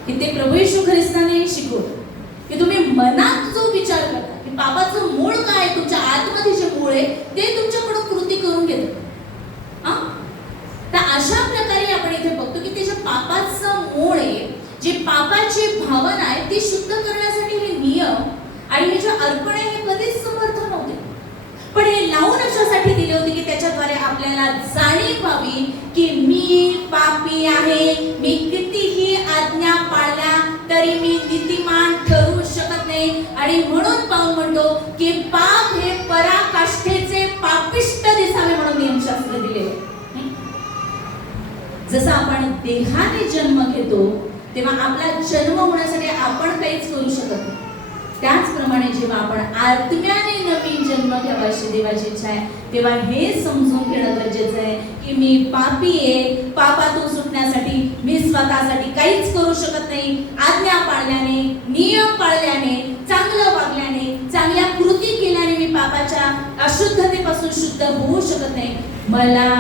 इथे प्रभू येशू ख्रिस्ताने शिकवलं की तुम्ही मनात जो विचार करता, की पापाचं मूळ काय, तुमच्या आतमध्ये जे मूळ आहे ते तुमच्याकडून कृती करून घेतं. तर अशा प्रकारे आपण इथे बघतो की त्याच्या पापाचं मूळ आहे, जे पापाची भावना आहे ती शुद्ध करण्यासाठी हे नियम आणि हे जे अर्पण आहे हे कधीच समर्थ नव्हते. पण हे लावून अशासाठी दिले होते की त्याच्याद्वारे आपल्याला जाणीव व्हावी की मी पापी आहे, मी कितीही आज्ञा पाळल्या तरी मी नीतिमान ठरू शकत नाही. आणि म्हणून पाऊल म्हणतो की पाप हे पराकाष्ठेचे पापिष्ट दिसावे म्हणून नियमशास्त्र दिले. जसं आपण देहाने जन्म घेतो तेव्हा आपला जन्म होण्यासाठी आपण काहीच करू शकत नाही, त्याचप्रमाणे जेव्हा आपण आत्म्याने नवीन जन्म घ्यावा अशी देवाची इच्छा आहे तेव्हा हे समजून घेणं गरजेचं आहे की मी पापी आहे. पापातून सुटण्यासाठी मी स्वतःसाठी काहीच करू शकत नाही. आज्ञा पाळल्याने, नियम पाळल्याने, चांगलं वागल्याने, चांगल्या कृती केल्याने मी पापाच्या अशुद्धतेपासून शुद्ध होऊ शकत नाही. मला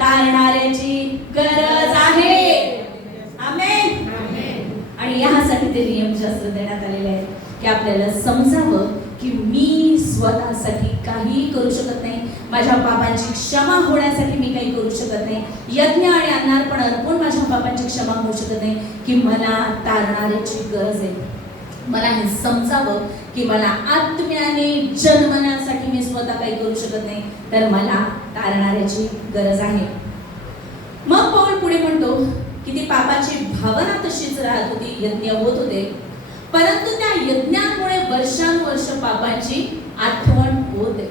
तारणाऱ्याची गरज आहे. आमेन. आणि यासाठी ते नियमशास्त्र देण्यात आलेले आहे की आपल्याला समजावं की मी स्वतःसाठी काही करू शकत नाही, माझ्या पापांची क्षमा होण्यासाठी मी काही करू शकत नाही, यज्ञ आणि अन्नार्पण अर्पण माझ्या पापांची क्षमा होऊ शकत नाही, की मला तारणाऱ्याची गरज आहे. मला हे समजावं की मला आत्म्याने जन्मण्यासाठी मी स्वतः काही करू शकत नाही, तर मला तारणाऱ्याची गरज आहे. मग पाऊल पुढे म्हणतो की ती पापाची भावना तशीच राहत होती, यज्ञ होत होते, परंतु त्या यज्ञामुळे वर्षानुवर्ष पापाची आठवण होते.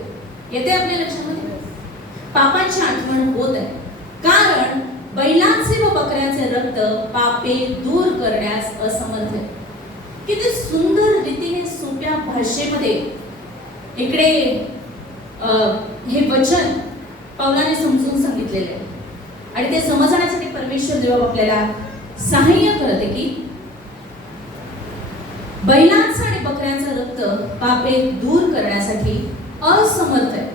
येते आपल्या लक्षामध्ये पापाची आठवण होत आहे, कारण बैलांचे व बकऱ्यांचे रक्त पापे दूर करण्यास असमर्थ आहे. किती सुंदर रीतीने सोप्या भाषेमध्ये इकडे हे वचन पौलाने समजून सांगितलेले आहे. आणि ते समजण्यासाठी परमेश्वर देव आपल्याला सहाय्य करते की बैलांचं आणि बकऱ्यांचं रक्त पापे दूर करण्यासाठी असमर्थ आहे.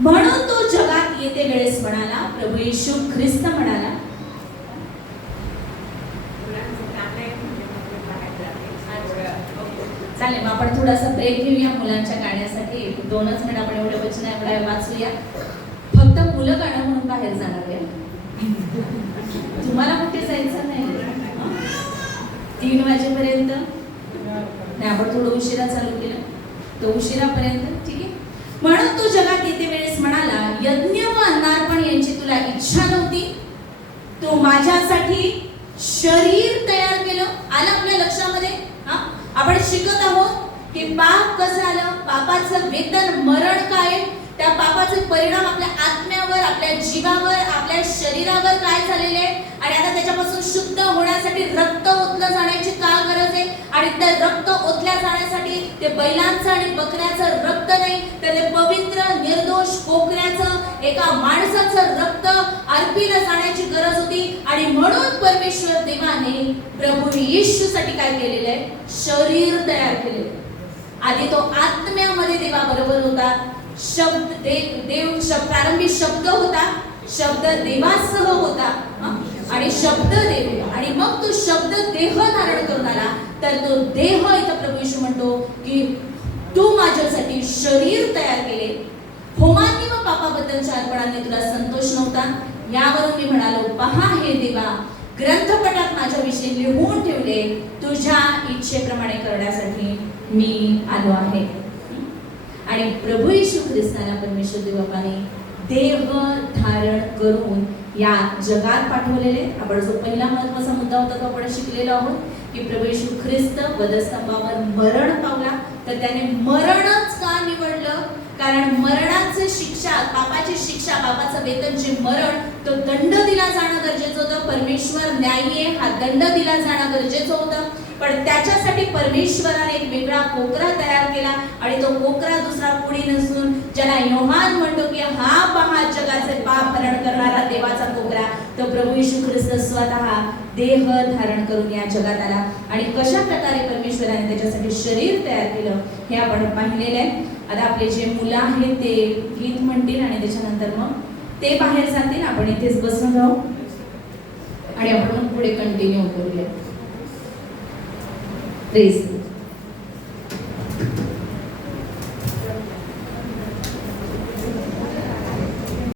म्हणून तो जगात येते वेळेस म्हणाला, प्रभू येशू ख्रिस्त म्हणाला, चालेल मग आपण थोडासा ब्रेक घेऊया मुलांच्या गाण्यासाठी. 2च मिनिट आपण एवढे वचन एवढे वाचूया. फक्त मुलं गाणं म्हणून बाहेर जाणार आहे, तुम्हाला कुठे जायचं नाही. 3 वाजेपर्यंत आपण थोडं उशिरा चालू केलं, तर उशिरापर्यंत ठीक आहे. म्हणून तो जगात येते वेळेस म्हणाला, यज्ञ व अन्नार्पण यांची तुला इच्छा नव्हती, तू माझ्यासाठी शरीर तयार केलं. आलं आपल्या लक्षामध्ये? आपण शिकत आहोत की पाप कसं आलं, पापाचं वेतन मरण काय, त्या पापाचे परिणाम आपल्या आत्म्यावर, आपल्या जीवावर, आपल्या शरीरावर काय झालेले आहे. आणि आता त्याच्यापासून शुद्ध होण्यासाठी रक्त ओतलं जाण्याची का गरज आहे. आणि ते रक्त ओतल्या जाण्यासाठी ते बैलांचं आणि बकऱ्याचं रक्त नाही, तर ते पवित्र निर्दोष कोकऱ्याचं एका माणसाचं रक्त अर्पिलं जाण्याची गरज होती. आणि म्हणून परमेश्वर देवाने प्रभू येशूसाठी काय केलेलं आहे, शरीर तयार केलेलं आहे. आधी तो आत्म्यामध्ये देवाबरोबर होता, शब्द देव प्रारंभी शब्द होता, शब्द देवासह होता आणि शब्द देव, आणि मग तो शब्द देह धारण करून आला. तर तो देह इथं प्रभू येशू म्हणतो की तू माझ्यासाठी शरीर तयार केले. होमानी व पापाबद्दलच्या अर्पणाने तुला संतोष नव्हता. यावरून मी म्हणालो, पहा हे देवा, ग्रंथपटात माझ्याविषयी लिहून ठेवले, तुझ्या इच्छेप्रमाणे करण्यासाठी मी आलो आहे. आणि प्रभू येशू ख्रिस्ताला परमेश्वर देवाने देह धारण करून या जगात पाठवलेले. आपण जो पहिला महत्वाचा मुद्दा होता तो आपण शिकलेलो आहोत की प्रभू येशू ख्रिस्त वधस्तंभावर मरण पावला. तर त्याने मरणच का निवडलं, कारण मरणाची शिक्षा, पापाची शिक्षा, पापाचं वेतन जे मरण, तो दंड दिला जाणं गरजेचं होतं. परमेश्वर न्यायी आहे, हा दंड दिला जाणं गरजेचं होतं. पण त्याच्यासाठी परमेश्वराने एक वेगळा कोकरा तयार केला. आणि तो कोकरा दुसरा कोणी नसून, ज्याला योहान म्हणतो की हा पहा जगाचे पाप हरण करणारा देवाचा कोकरा, तो प्रभू येशू ख्रिस्त स्वतः देह धारण करून या जगात आला. आणि कशा प्रकारे परमेश्वराने त्याच्यासाठी शरीर तयार केलं हे आपण पाहिलेलं आहे. आता आपले जे मुलं आहेत ते गीत म्हणतील आणि त्याच्यानंतर मग ते बाहेर जातील. आपण इथेच बसून राहू आणि आपण पुढे कंटिन्यू करूया. प्लीज.